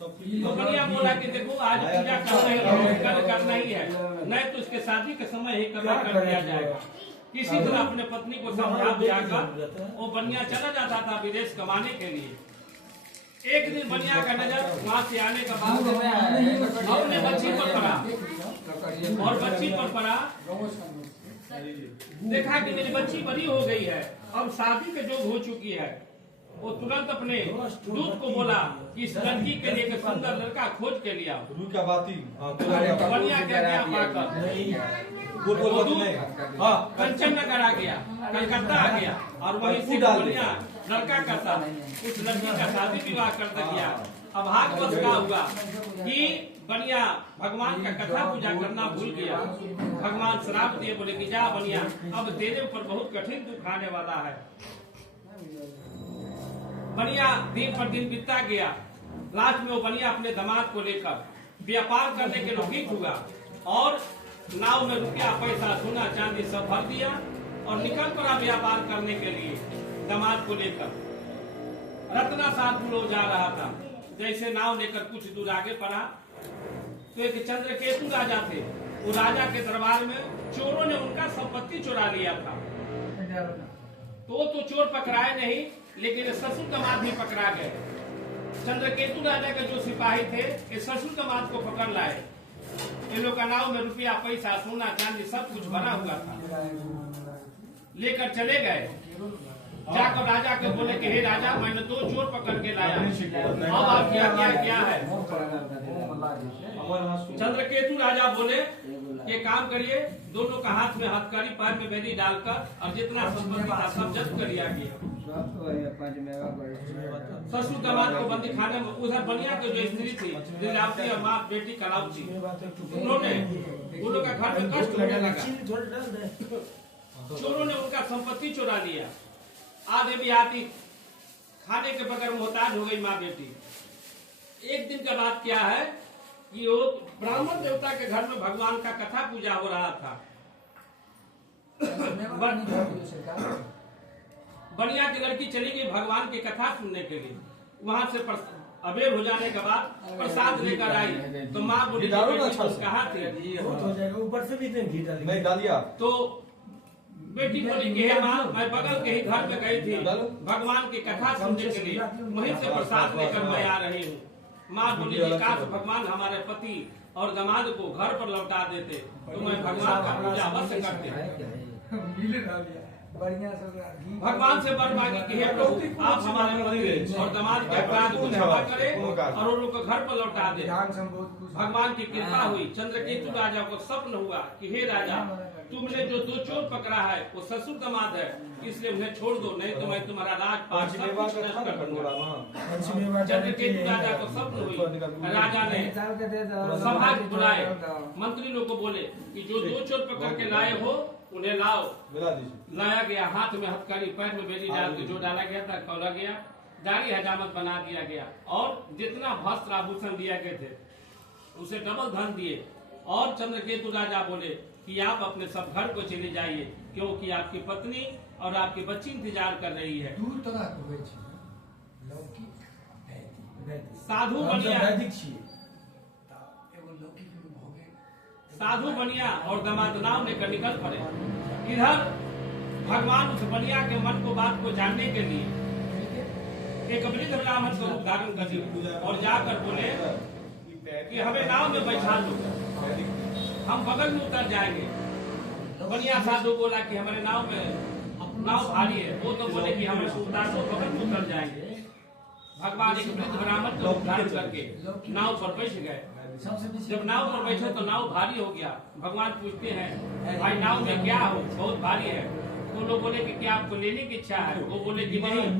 तो बढ़िया बोला कि देखो आज पूजा करना है, कल करना ही है, नहीं तो उसके शादी के समय ही करना कर दिया जाएगा। किसी तरह अपने पत्नी को समझा बुझाकर वो बनिया चला जाता था विदेश कमाने के लिए। एक दिन बनिया का नजर वहाँ से आने का बाद अपने बच्ची पर पड़ा और बच्ची पर पड़ा, देखा कि मेरी बच्ची बड़ी हो गई है, अब शादी के जोग हो चुकी है। वो तुरंत अपने दूत को बोला कि इस लड़की के लिए एक सुंदर लड़का खोज के लिया। बढ़िया क्या कंचन नगर आ गया, कलकत्ता आ गया और वहीं से बढ़िया लड़का का था उस लड़की का शादी विवाह कर दिया। अब भाग्यवश का हुआ कि बढ़िया भगवान का कथा पूजा करना भूल गया। भगवान श्राप दिए, बोले कि जा बढ़िया अब तेरे ऊपर बहुत कठिन दुख आने वाला है। बढ़िया दिन पर दिन बीतता गया। लास्ट में वो बढ़िया अपने दामाद को लेकर व्यापार करने के लिए हुआ और नाव में रुपया पैसा सोना चांदी सब भर दिया और निकल पड़ा व्यापार करने के लिए दामाद को लेकर। रत्ना साधु लोग जा रहा था, जैसे नाव लेकर कुछ दूर आगे पड़ा तो एक चंद्रकेतु राजा थे। वो राजा के दरबार में चोरों ने उनका संपत्ति चुरा लिया था। तो चोर पकड़ाए नहीं, लेकिन ससुर दामाद भी पकड़ा गए। चंद्रकेतु राजा के जो सिपाही थे ये ससुर दामाद को पकड़ लाए। इन लोग का नाव में रुपया पैसा सोना चांदी सब कुछ भरा हुआ था, लेकर चले गए। जाकर राजा के बोले कि हे राजा मैंने 2 चोर पकड़ के लाया, अब आप क्या है? चंद्रकेतु राजा बोले कि काम करिए, दोनों का हाथ में हथकड़ी पैर में बेड़ी डालकर और जितना संपत्ति था सब जब्त कर लिया गया। ससुर दामाद को बंदी खाने में उधर बनिया की जो स्त्री थी लीलावती और माँ बेटी कलावती, उन्होंने वो लोग का घर में कष्ट होने लगा। चीनी थोड़ा डाल दे। चोरों ने उनका संपत्ति चुरा लिया। आधे भी आती खाने के बगैर मोहताज हो गई माँ बेटी। एक दिन का बात क्या है कि वो ब्राह्मण देवता के घर में भगवान का कथा पूजा हो रहा था। बनिया की लड़की चली गई भगवान की कथा सुनने के लिए। वहां से अबेर हो जाने के बाद प्रसाद लेकर आई तो माँ बोली कहा थी बहुत हो जाएगा, ऊपर से भी इतने घी डाल नहीं डालिया तो बेटी बोली कि हे माँ, मैं बगल के ही घर में गई थी भगवान की कथा सुनने के लिए, वहीं से प्रसाद लेकर मैं आ रही हूँ। माँ बोली कि काश भगवान हमारे पति और दामाद को घर पर लौटा देते तो मैं भगवान का पूजा अवश्य करते। भगवान से वर मांगी कि हे प्रभु आप हमारे पति और दामाद के अपराध को क्षमा करें और उन लोग को घर पर लौटा दे। भगवान की कृपा हुई। चंद्रकेतु राजा को स्वप्न हुआ कि हे राजा, तुमने जो 2 चोर पकड़ा है वो ससुर दामाद है, इसलिए उन्हें छोड़ दो, नहीं तो मैं तुम्हारा राजपाट सब कुछ नष्ट कर दूंगा। चंद्रकेतु राजा को स्वप्न हुई। राजा ने सभा बुलाए, मंत्री लोग को बोले कि जो 2 चोर पकड़ के लाए हो उन्हें लाओ। लाया गया, हाथ में हथकड़ी, पैर में बेड़ी डाल के जो डाला गया था खोला गया, दाढ़ी हजामत बना दिया गया और जितना वस्त्र आभूषण दिया गए थे उसे डबल धन दिए। और चंद्रकेतु राजा बोले कि आप अपने सब घर को चले जाइए क्योंकि आपकी पत्नी और आपकी बच्ची इंतजार कर रही है। साधु बनिया और दामाद नाव लेकर निकल पड़े। इधर भगवान उस बनिया के मन को बात को जानने के लिए एक वृद्ध ब्राह्मण स्वरूप धारण कर दिए और जाकर बोले कि हमें नाव में बैठा लो, हम बगल में उतर जाएंगे। बनिया साधु बोला कि हमारे नाव भारी है। वो तो बोले कि हमें उतार दो, बगल में उतर जाएंगे। भगवान एक वृद्ध ब्राह्मण को धारण करके नाव पर बैठ गए। जब नाव पर बैठे तो नाव भारी हो गया। भगवान पूछते हैं भाई नाव में क्या हो, बहुत भारी है। वो लोग बोले कि क्या आपको लेने की इच्छा है? वो बोले कि नहीं।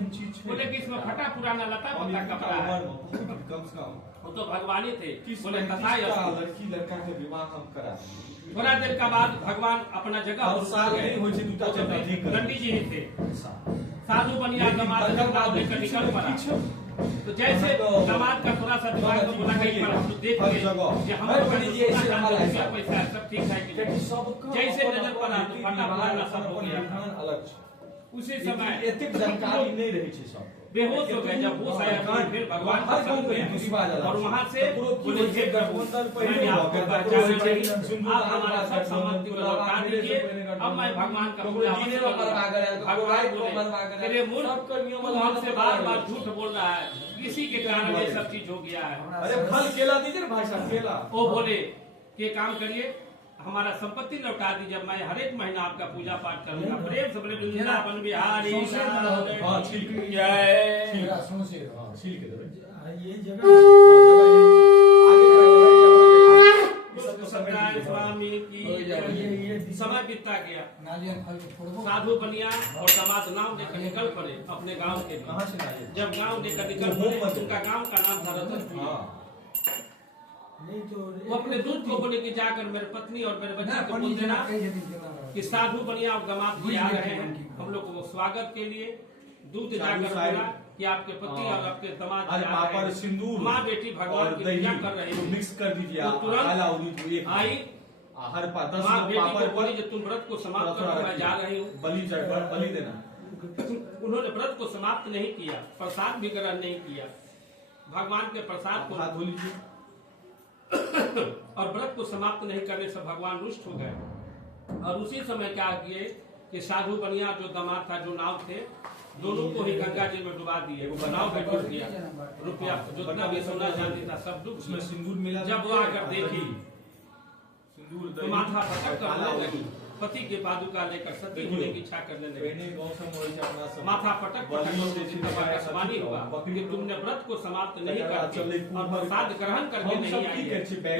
बोले कि इसमें फटा पुराना लता पता कपड़ा है। वो तो भगवान ही थे। बोले लड़की लड़का के विवाह हम करा। थोड़ा देर का बाद भगवान अपना जगह पंडित जी ही थे। साधु बनिया दामाद नाव लेकर निकल पड़ा। तो जैसे दामाद का थोड़ा सा दिमाग में बोला कि हम देख ले कि हमारे पैसा सब ठीक है कि जैसे नजर पड़ा तो फटा पुराना सब हो गया। उसी समय जानकारी नहीं रही थी सब बेहोश हो गए। जब होश आया फिर भगवान का संग गया और वहां से बोले हे प्रभु मैंने आपको पहचान लिया, आप हमारा सब संपत्ति को लौटा दीजिए। अब मैं भगवान का पूजा भगवान बोले तेरे मूर्ख तू हमसे बार-बार झूठ बोल रहा है, इसी के कारण ये सब चीज हो गया है। अरे फल केला दीजिए ना भाई साहब, केला। वो बोले कि काम करिए हमारा संपत्ति लौटा दीजिए, मैं हर एक महीना आपका पूजा पाठ करूंगा। प्रेम से बोले वृंदावन बिहारी ये जगह स्वामी की समय बीतता गया। साधु बनिया और दामाद नाव लेकर निकल पड़े अपने गांव के लिए। जब गांव लेकर निकल पड़े उनका गांव का नाम था रतनपुर। वो अपने दूध को बोले कि जाकर मेरे पत्नी और मेरे बच्चे को बोल देना कि साधु बनिया और दामाद भी आ रहे हैं हम लोग को स्वागत के लिए। दूध जाकर बोला कि आपके पति और आपके दामाद सिंदूर माँ बेटी भगवान की पूजा कर रहे हैं, मिक्स कर दीजिए। तुरंत आई हर माँ बेटी को बोली जब तुम व्रत को समाप्त करो मैं जा रही हूँ। बलि देना। उन्होंने व्रत को समाप्त नहीं किया, प्रसाद भी ग्रहण नहीं किया। भगवान के प्रसाद को हाथ धो लीजिए और व्रत को समाप्त नहीं करने से भगवान रुष्ट हो गए। और उसी समय क्या किए कि साधु बनिया जो दामाद था जो नाव थे दोनों को ही गंगा जी में डुबा दिए। वो नाव में डूब गया। रुपया जितना भी सोना चांदी था सब डूब उसमें सिंदूर मिला। जब वो आकर देखी तो माथा पटक कर रोने लगी। पति के पादुका लेकर सती होने की इच्छा करने लगे। माथा पटक पटक हुआ कि तुमने व्रत को समाप्त नहीं करके और प्रसाद ग्रहण करके नहीं आई,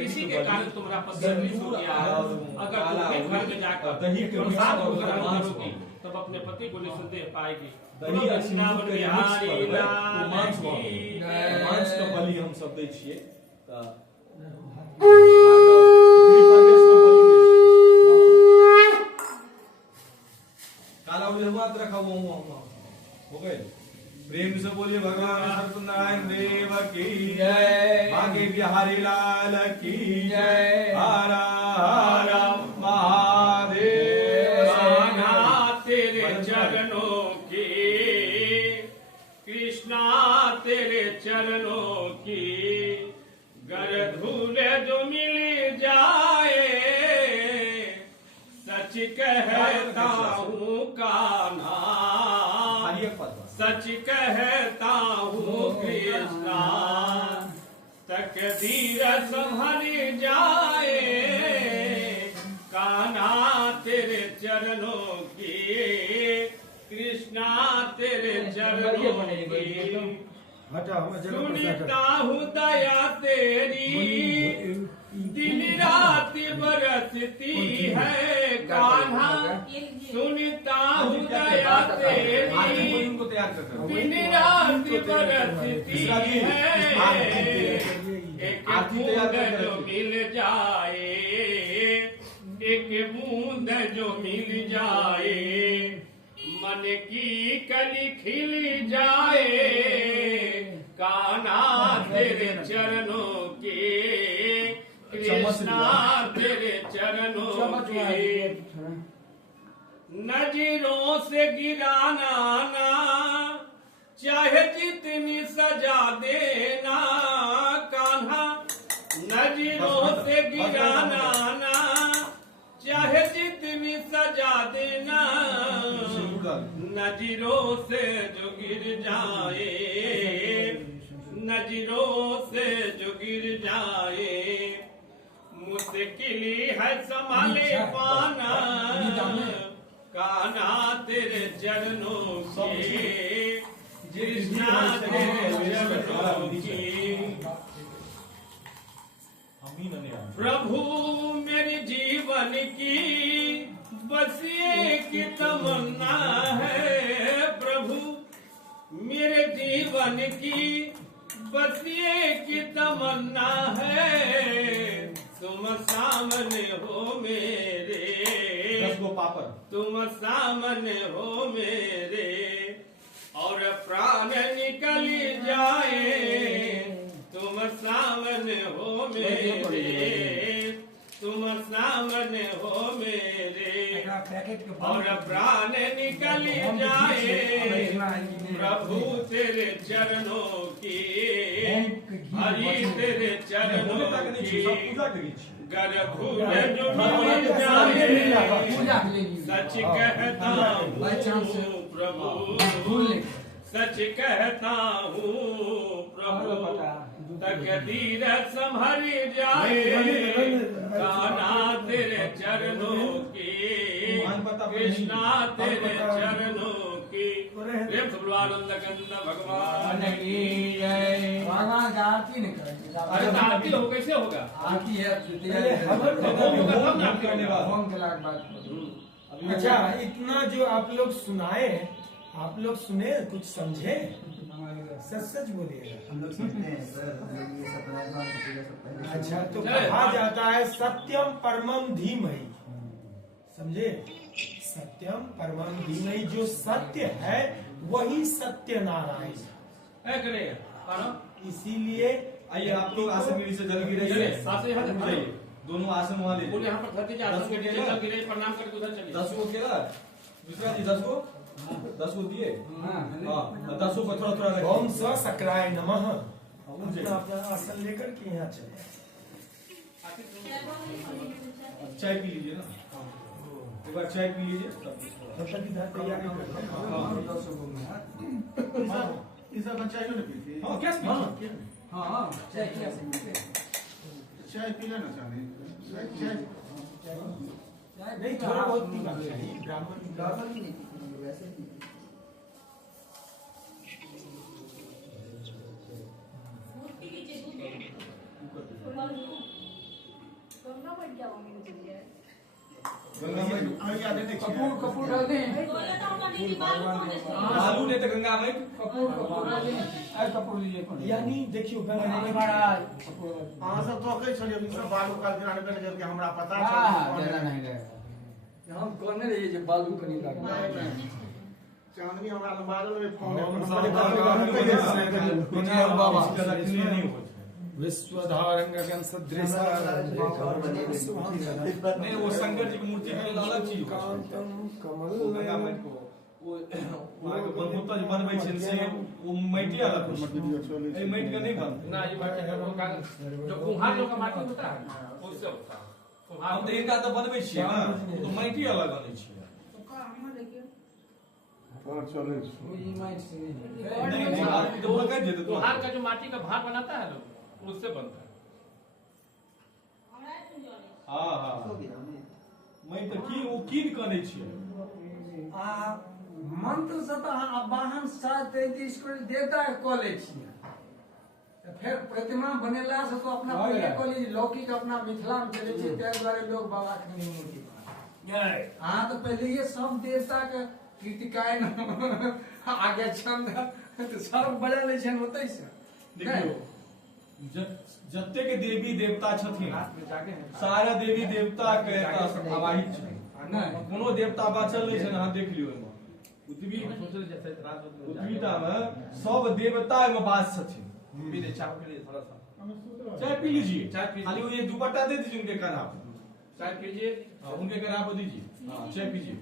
इसी के कारण तुम्हारा पति मृत्यु हो गया है। अगर तुम घर में जाकर प्रसाद को ग्रहण करोगी तब अपने पति को निसंदेह पाएगी। मांस का बलि हम सब दै छियै। का वो हो गए। प्रेम से बोलिए भगवान सत्यनारायण देव की जय। बांके बिहारी लाल की जय। हर हर महादेव। कान्हा तेरे चरणों की, कृष्णा तेरे चरणों की, गर धूल जो मिल जाए, सच कहता हूँ कान्हा, सच कहता हूँ कृष्णा, तकदीर संभल जाए, कान्हा तेरे चरणों की, कृष्णा तेरे चरणों की, सुनता हूँ दया तेरी, दिन रात बरसती है कान्हा, सुनता हूँ दया तेरी, इनको तैयार करते हैं। दिन रात बरसती है, एक बूंद जो मिल जाए, एक बूंद जो मिल जाए, मन की कली खिल जाए, कान्हा तेरे चरणों के, कृष्णा तेरे चरणों के, नजरों से गिराना ना, चाहे जितनी सजा देना कान्हा, नजरों से गिराना ना, चाहे जितनी सजा देना, नजरों से जो गिर जाए, नजरों से जो गिर जाए, मुश्किल है संभाले पाना, कान्हा तेरे चरणों की, कृष्णा तेरे चरणों की, प्रभु मेरे जीवन की बस एक तमन्ना है, प्रभु मेरे जीवन की बस एक तमन्ना है, तुम सामने हो मेरे, तुम सामने हो मेरे, और प्राण निकल जाए, तुम सामने हो मेरे, तुम सामने हो मेरे, और प्राण निकल जाए, प्रभु तेरे चरणों की, हरि तेरे चरणों की, गर धूल जो मिल जाए, सच कहता हूँ प्रभु, सच कहता हूँ प्रभु, तकदीर संभल जाए, कान्हा तेरे चरणों की, कृष्णा तेरे चरणों की, प्रेम से बोलो आनंद कंद भगवान की जय। भगवान का आरती नहीं करेंगे। अरे तो आरती हो कैसे होगा? आरती है होम के लाख बात। अच्छा, इतना जो आप लोग सुनाए, आप लोग सुने, कुछ समझे? सच सच बोलिएगा। हम लोग सुनते हैं सर, ये सत्यनारायण भगवान की पूजा सब पहले से- अच्छा, तो कहा जाता है सत्यम परमम धीमहि, समझे? सत्यम परमम धीमहि, जो सत्य है वही सत्य नारायण है कि नहीं? हाँ। इसीलिए आइए आप लोग आसन गिरी से जल गिरे, आसन यहाँ से आइए, दोनों आसन वहाँ ले बोले यहाँ पर धरती जा, 10 को नीचे केला? चल गिरे, प्रणाम करके उधर चलिए। 10 को केला, दूसरा जी 10 को, 10 को दिए, हाँ 10 को थोड़ा थोड़ा रखिए। ओम स सक्राय नमः। मुझे अपना अपना आसन लेकर के यहाँ चले। चाय पी लीजिए ना, एक बार चाय पी लीजिए तब तक इधर तैयारी कर लें। इस सब बच्चा क्यों नहीं पीती? हाँ क्या हाँ चाय पी लेना चाहिए। चाय नहीं, थोड़ा बहुत पीना चाहिए, ब्राह्मण गंगा में कपूर कपूर डाल दें। आलू ने तो गंगा में कपूर कपूर डाल दें। अरे कपूर लीजिए कौन? यानी देखियो गंगा में अहाँ सब तो कहे छलिए ई सब बालू काल गिराने पे जब के हमरा पता हाँ ज्यादा नहीं रहेगा। हम कौन नहीं रहिए जो बालू का नहीं लगा। चांदनी हमरा लंबारल में फोन ओम है पुण्य बाबा नहीं हो विश्वधारंगन सदृश नहीं वो शंकर जी की मूर्ति के लिए अलग चीज होता है। कांतम कमल गंगा माई को वो वहाँ के बनमुत्ता जो बनबै छै से वो माटी अलग होता है। ए माटी का नहीं बनता ना ये माटी का वो कागज जो कुम्हार लोग का माटी होता है उससे होता है हम तो इनका तो बनबै छियै ना तो माटी अलग आनै छियै। और चले नहीं नहीं आदमी तो पकड़ जेतै तो कुम्हार का जो माटी का भार बनाता है लोग उससे बनता है। हां हां मैं तो की वो कीन कनै छियै। आ मंत्र से तो अहाँ वाहन 733 को देवता के कॉलेज छियै तो फिर प्रतिमा बनेला से तो अपना पहले कॉलेज लौकिक अपना मिथिला में चले छै ताहि दुआरे लोग बाबा के नहीं मूर्ति बनाए। हाँ तो पहले ये सब देवता के कीर्तिकाय आगे छंद तो सब बजा ले छन होतै से देखियो जत्ते के देवी देवता छथिन सारा देवी देवता के आवाहित छै नहीं कोनो देवता बाचल नहीं छै। अहाँ देख लियौ एहिमे पृथ्वी पृथ्वीटा में सब देवता में वास छथिन। पीले चाय के लिए थोड़ा सा चाय पी लीजिए चाय पी खाली वो ये दुपट्टा दे दीजिए उनके कान आप चाय पीजिए उनके कान आप दीजिए। हाँ चाय पीजिए।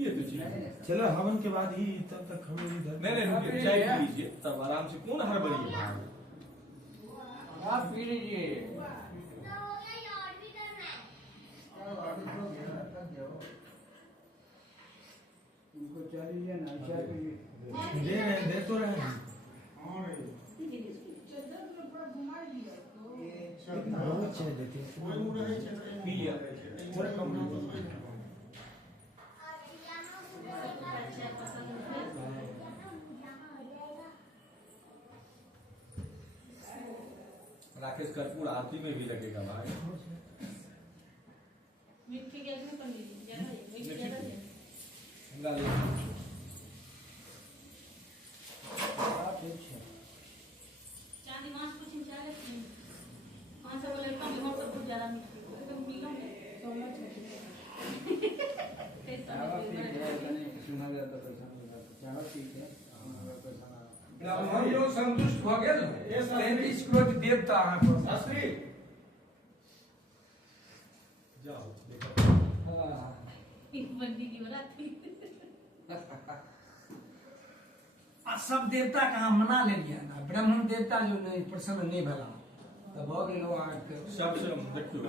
ये तो चीज चलो हवन के बाद ही तब तक हम इधर नहीं नहीं रुकिए चाय पी लीजिए तब आराम से कौन हड़बड़ी है। आप पी लीजिए। दे तो रहे हैं। बहुत चाय देते हैं। पी लिया थोड़ा कम राकेश कर्पूर आरती में भी लगेगा भाई। मिट्टी गैस में कर लीजिए ज्यादा है मिट्टी ज्यादा है गंगा ले चांदी मांस कुछ नहीं चाहे कौन सा बोले कम और सब कुछ ज्यादा मिट्टी एकदम पी लो तो मत हम लोग संतुष्ट भ गेल 33 करोड़ देवता अहाँ पर शास्त्री जाओ देखो बंदी की बोला थी आ सब देवता के अहाँ मना लेलिए ना ब्राह्मण देवता जो नहीं प्रसन्न नहीं भेला तब भ गेल अहाँके सबसे देखियो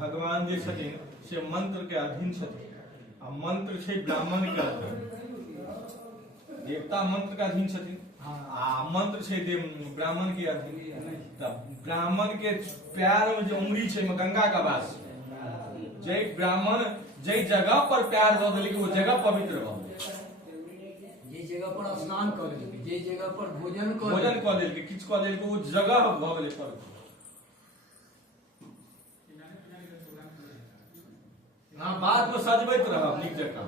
भगवान जे छथिन से मंत्र के अधीन छथिन आ मंत्र छै ब्राह्मण के अधीन। देवता मंत्र के अधीन छथिन आ मंत्र छै ब्राह्मण के अधीन। तब ब्राह्मण के पैर में जो उंगली छै में गंगा का वास छै। जय ब्राह्मण जय जगह पर पैर दऽ देलकै वो जगह पवित्र भऽ गेलै। जे जगह पर स्नान कर लेलकै जे जगह पर भोजन कर कऽ देलकै किछु कऽ देलकै वो जगह भऽ गेलै पवित्र। हाँ बाद में सजबैत रहब नीक जकाँ।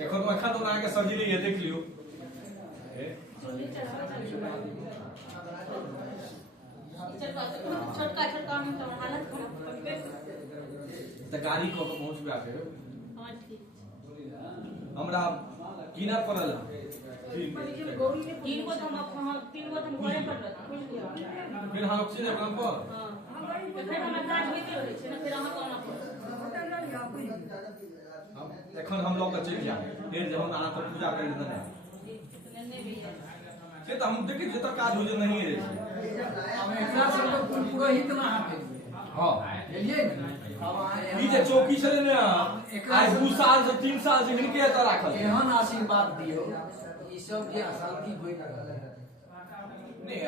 एखन तो अहाँके सजलै है देख लियौ। छोटका छोटका में तो हालत खराब कर दे तऽ गाड़ी कऽ के पहुँचबा के हां ठीक हमरा कीना पड़ल तीन को तो हम घरे पर रख खुश गया फिर हम ऑक्सीजन काम पर हां फिर हमरा काज होइते रहै छै ना फिर अहाँ कहना पड़त एखन हम लोग के चलि जाएब फिर जहन अहाँ के पूजा करै लए नहि नहीं भी से तऽ हम देखै जतऽ काज हो जे नहीं रहै छै। अब एकरा सब लोग पुरोहित ना हाथे हाँ बुझलिए ने अब ई जे चौकी छलै ने एकरा आज 2 साल से 3 साल से हिनके एतऽ राखल छै। एहन आशीर्वाद दियो ई सब जे अशांति होई रहल है नहीं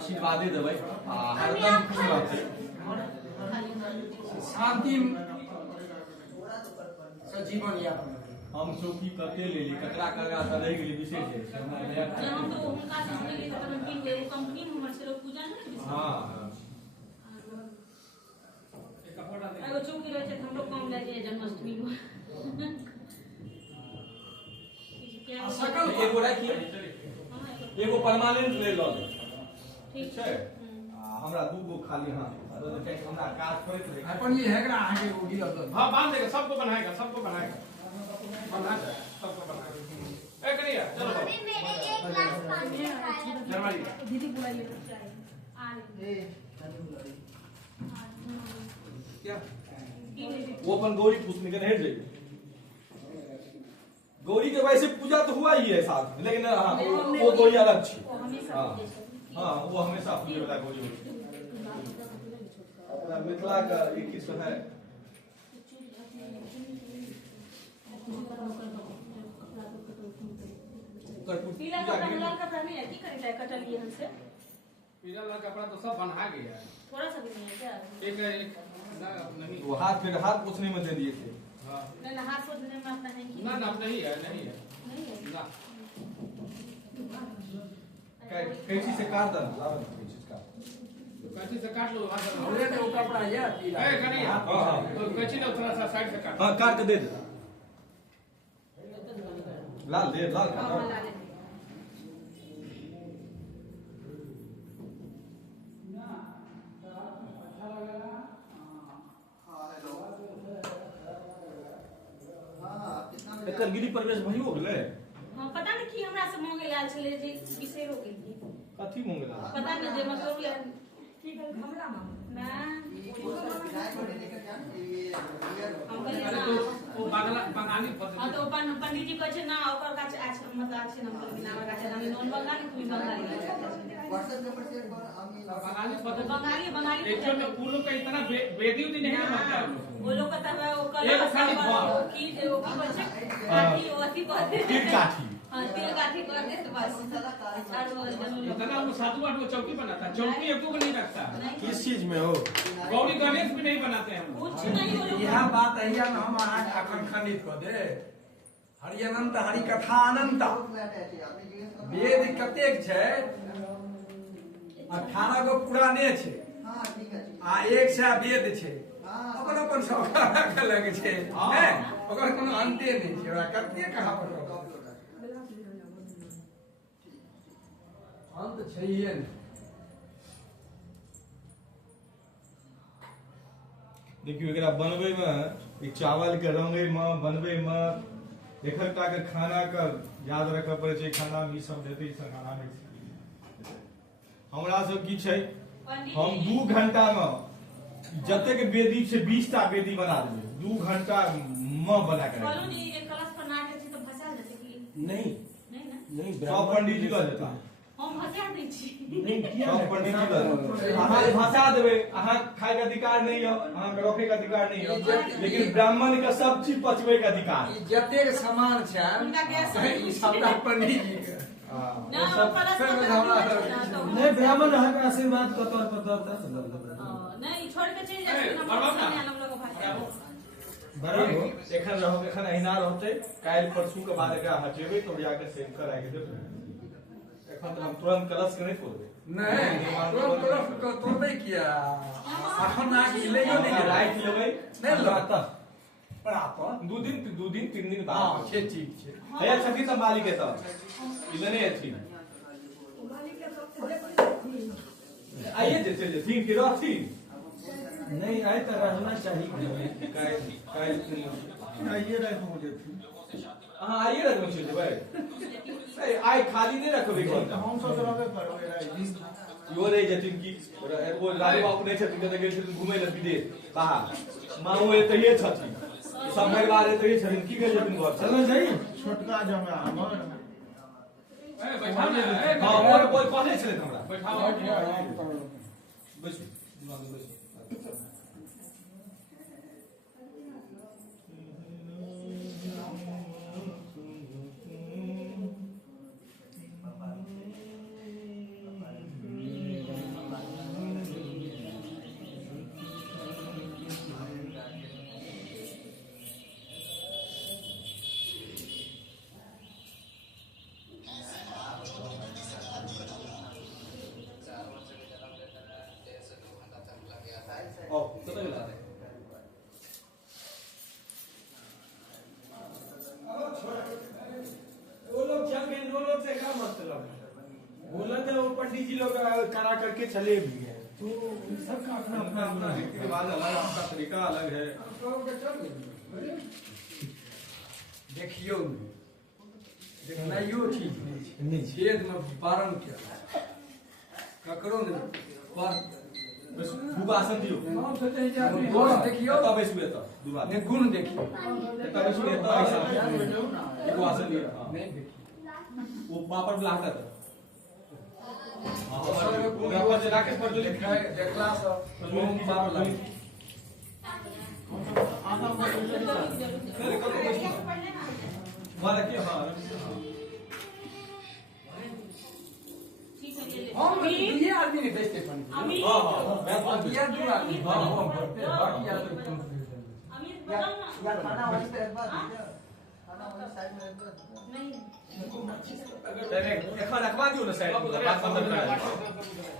आशीर्वादे देबै आ हरदम खुश रहतै। शांति से जीवन यापन हम चौकी कते लेली ककरा ककरा तऽ रहि गेली विशेष छै हमरा नया जब हम तो उनका सामने लिए तो कंपनी के वो कंपनी में हमर से लोग पूजा नहीं हाँ एगो चौकी रहे थे हम लोग कम ले जाए जन्माष्टमी में क्या सकल एगो राखी एगो परमानेंट ले लऽ लेब। ठीक छै आ हमरा 2 गो खाली हाथ हमरा काज करैत रहे अपन ये है ना आगे उड़ी अब हाँ बांध देगा, सबको बनाएगा, सबको बनाएगा, बना दे, सबको बनाएगा। ए करिए, चलो बाबू। जर्मनी का। दीदी बुलाइए आ रही क्या? वो अपन गौरी पूछने के नहीं जाइए। गौरी के वैसे पूजा तो हुआ ही है साथ में, लेकिन हाँ वो गौरी अलग थी। वो हमेशा हाँ हाँ वो हमेशा पूजे वाला गौरी होती है। अपना मिथिला का एक किस्म है। पीला कपड़ा लाल कपड़ा नहीं है, की करें कटल लिए हमसे पीला लाल कपड़ा तो सब बना गया है। थोड़ा सा भी नहीं है क्या? एक ना नहीं। वो हाथ फिर हाथ पोछने में दे दिए थे। हाँ। ना हाथ सोचने में अपना है कि ना नहीं है, नहीं है। नहीं है ना। कैंची से काट देना, लाओ कैंची से काट। कैंची से काट लो हाथ से। बोले तो कपड़ा ये पीला ए करिए। हाँ। तो कैंची लो थोड़ा सा साइड से काट। हाँ काट के दे दे। लाल दे लाल हाँ, काट। ला ले। एकर गिरी प्रवेश भई हो गेलै। हाँ पता नहीं कि हमरा से मांगे आयल छले जे विषय हो गेल कथी मंगला? पता नहीं जे मतलब की हमरा ना अरे तो वो बंगाली हाँ तो पंडित जी कहै छै ना ओकर गाछ आछ मतलब आछ नंबर बिना गाछ हम नॉन बंगाली कोई बंगाली बंगाली बंगाली एक्चुअल में फूलों का इतना बेदी उदी नहीं ना बनता है। वो लोग कहता है वो एक खाली कलर भाव। की वो की बचे काठी वो अथी कहते तीर काठी। हाँ तिल काठी कर दे तो बस और वो जनू इतना वो साधु आठ वो चौकी बनाता है, चौकी एक को नहीं रखता। किस चीज में हो? गौरी गणेश भी नहीं बनाते हैं हम। कुछ नहीं वो लोग यह बात है या हम अहाँ अखन खंडित कर दे हरि अनंत हरि कथा अनंत वेद कतेक छै 18 गो पुराने छै आ 100 वेद छै अपन अपन सब अलग छै हैं ओकर कोनो अंते नहीं छै ओकरा कते कहा पर अंत छैहे नहीं देखियो एकरा बनवे में ई चावल के रंगे में बनवे में एकटा के खाना का याद रखे पड़े छै। खाना में ई सब देते ई सब खाना में हमरा सब की छै हम 2 घंटा में जतेक बेदी छै 20 टा बेदी बना देबै 2 घंटा में बना के बोलो जी एक क्लास पर नाट है तो फंसा देते कि नहीं नहीं ना नहीं सब पंडित जी लऽ जेता। हम फंसा दै छी नहीं किया सब पंडित जी लऽ अहाँ भाषा देबै, अहाँ खाए के अधिकार नहीं है, अहाँ के रखे के अधिकार नहीं है, लेकिन ब्राह्मण के सब चीज पचबे के अधिकार है। ई जतेक समान छै उनका गैस ई सबटा पंडित जी के ना वो क्लास पर नहीं ब्राह्मण है का आशीर्वाद को तौर पर देता है नहीं छोड़ के चल जाते हम लोग भाषा बराबर एखन रहो एखन अहिना रहते काल परसू के बाद एकरा हटेबे तो जाके सेव करा के देबै। एखन तो हम तुरंत कलश के नहीं तोड़बै। नहीं तो तोड़बै किया अखन आगे लेयो नहीं राइट लेबै नहीं लगातार प्रातः 2 दिन 3 दिन हां बाद छे ठीक छै है छठी संभाली के सब इतने अच्छी आइए जैसे जैसे ठीक रहती नहीं आए तो रहना चाहिए आइए रहे मुझे हाँ आइए रखो चीज भाई आई खाली नहीं रखो एक घंटा हम सब रहे करबे यो रही जतिन की वो लाली बाबू नहीं छथिन तो गेल छथिन घुमै लए विदेश बाहर माँ वो एतहिए छथिन सब परिवार एतहिए छथिन की गेल छथिन घर चलो जाइए छोटका जमा हमर ए बैठाओ ना, ए हां वो कहले छथिन हमरा बैठाओ। बस दिमाग में बस वो लोग चल गए, वो लोग से क्या मतलब है? बोला था वो पंडित जी लोग करा करके चले भी गए। तो सबका अपना अपना अपना रीति रिवाज अलग, आपका तरीका अलग है। देखियो देखनाइयो ठीक नहीं छेद में पारण क्या ककरो ने पर बस दुबासन दियो गुण देखियो तब बैसबे त दुबा ने गुण देखियो तब बैसबे त ऐसा दुबासन दियो हां नहीं देखियो वो पापड़ लाता था व्यापार से राकेश पर जो लिखा है देखला से लोग पापड़ लागे नहीं कब बैसबे वहां रखिए हां ठीक है ये ले हम ये आदमी ने बेचते पानी अमीर हां हां मैं बात ये दो आदमी हां हां बाकी आदमी अमीर बताओ ना यार खाना वहीं पे एक बार हाँ? खाना वहीं साइड में एक बार नहीं पहले एक बार रखवा दियो ना साइड में बात खत्म कर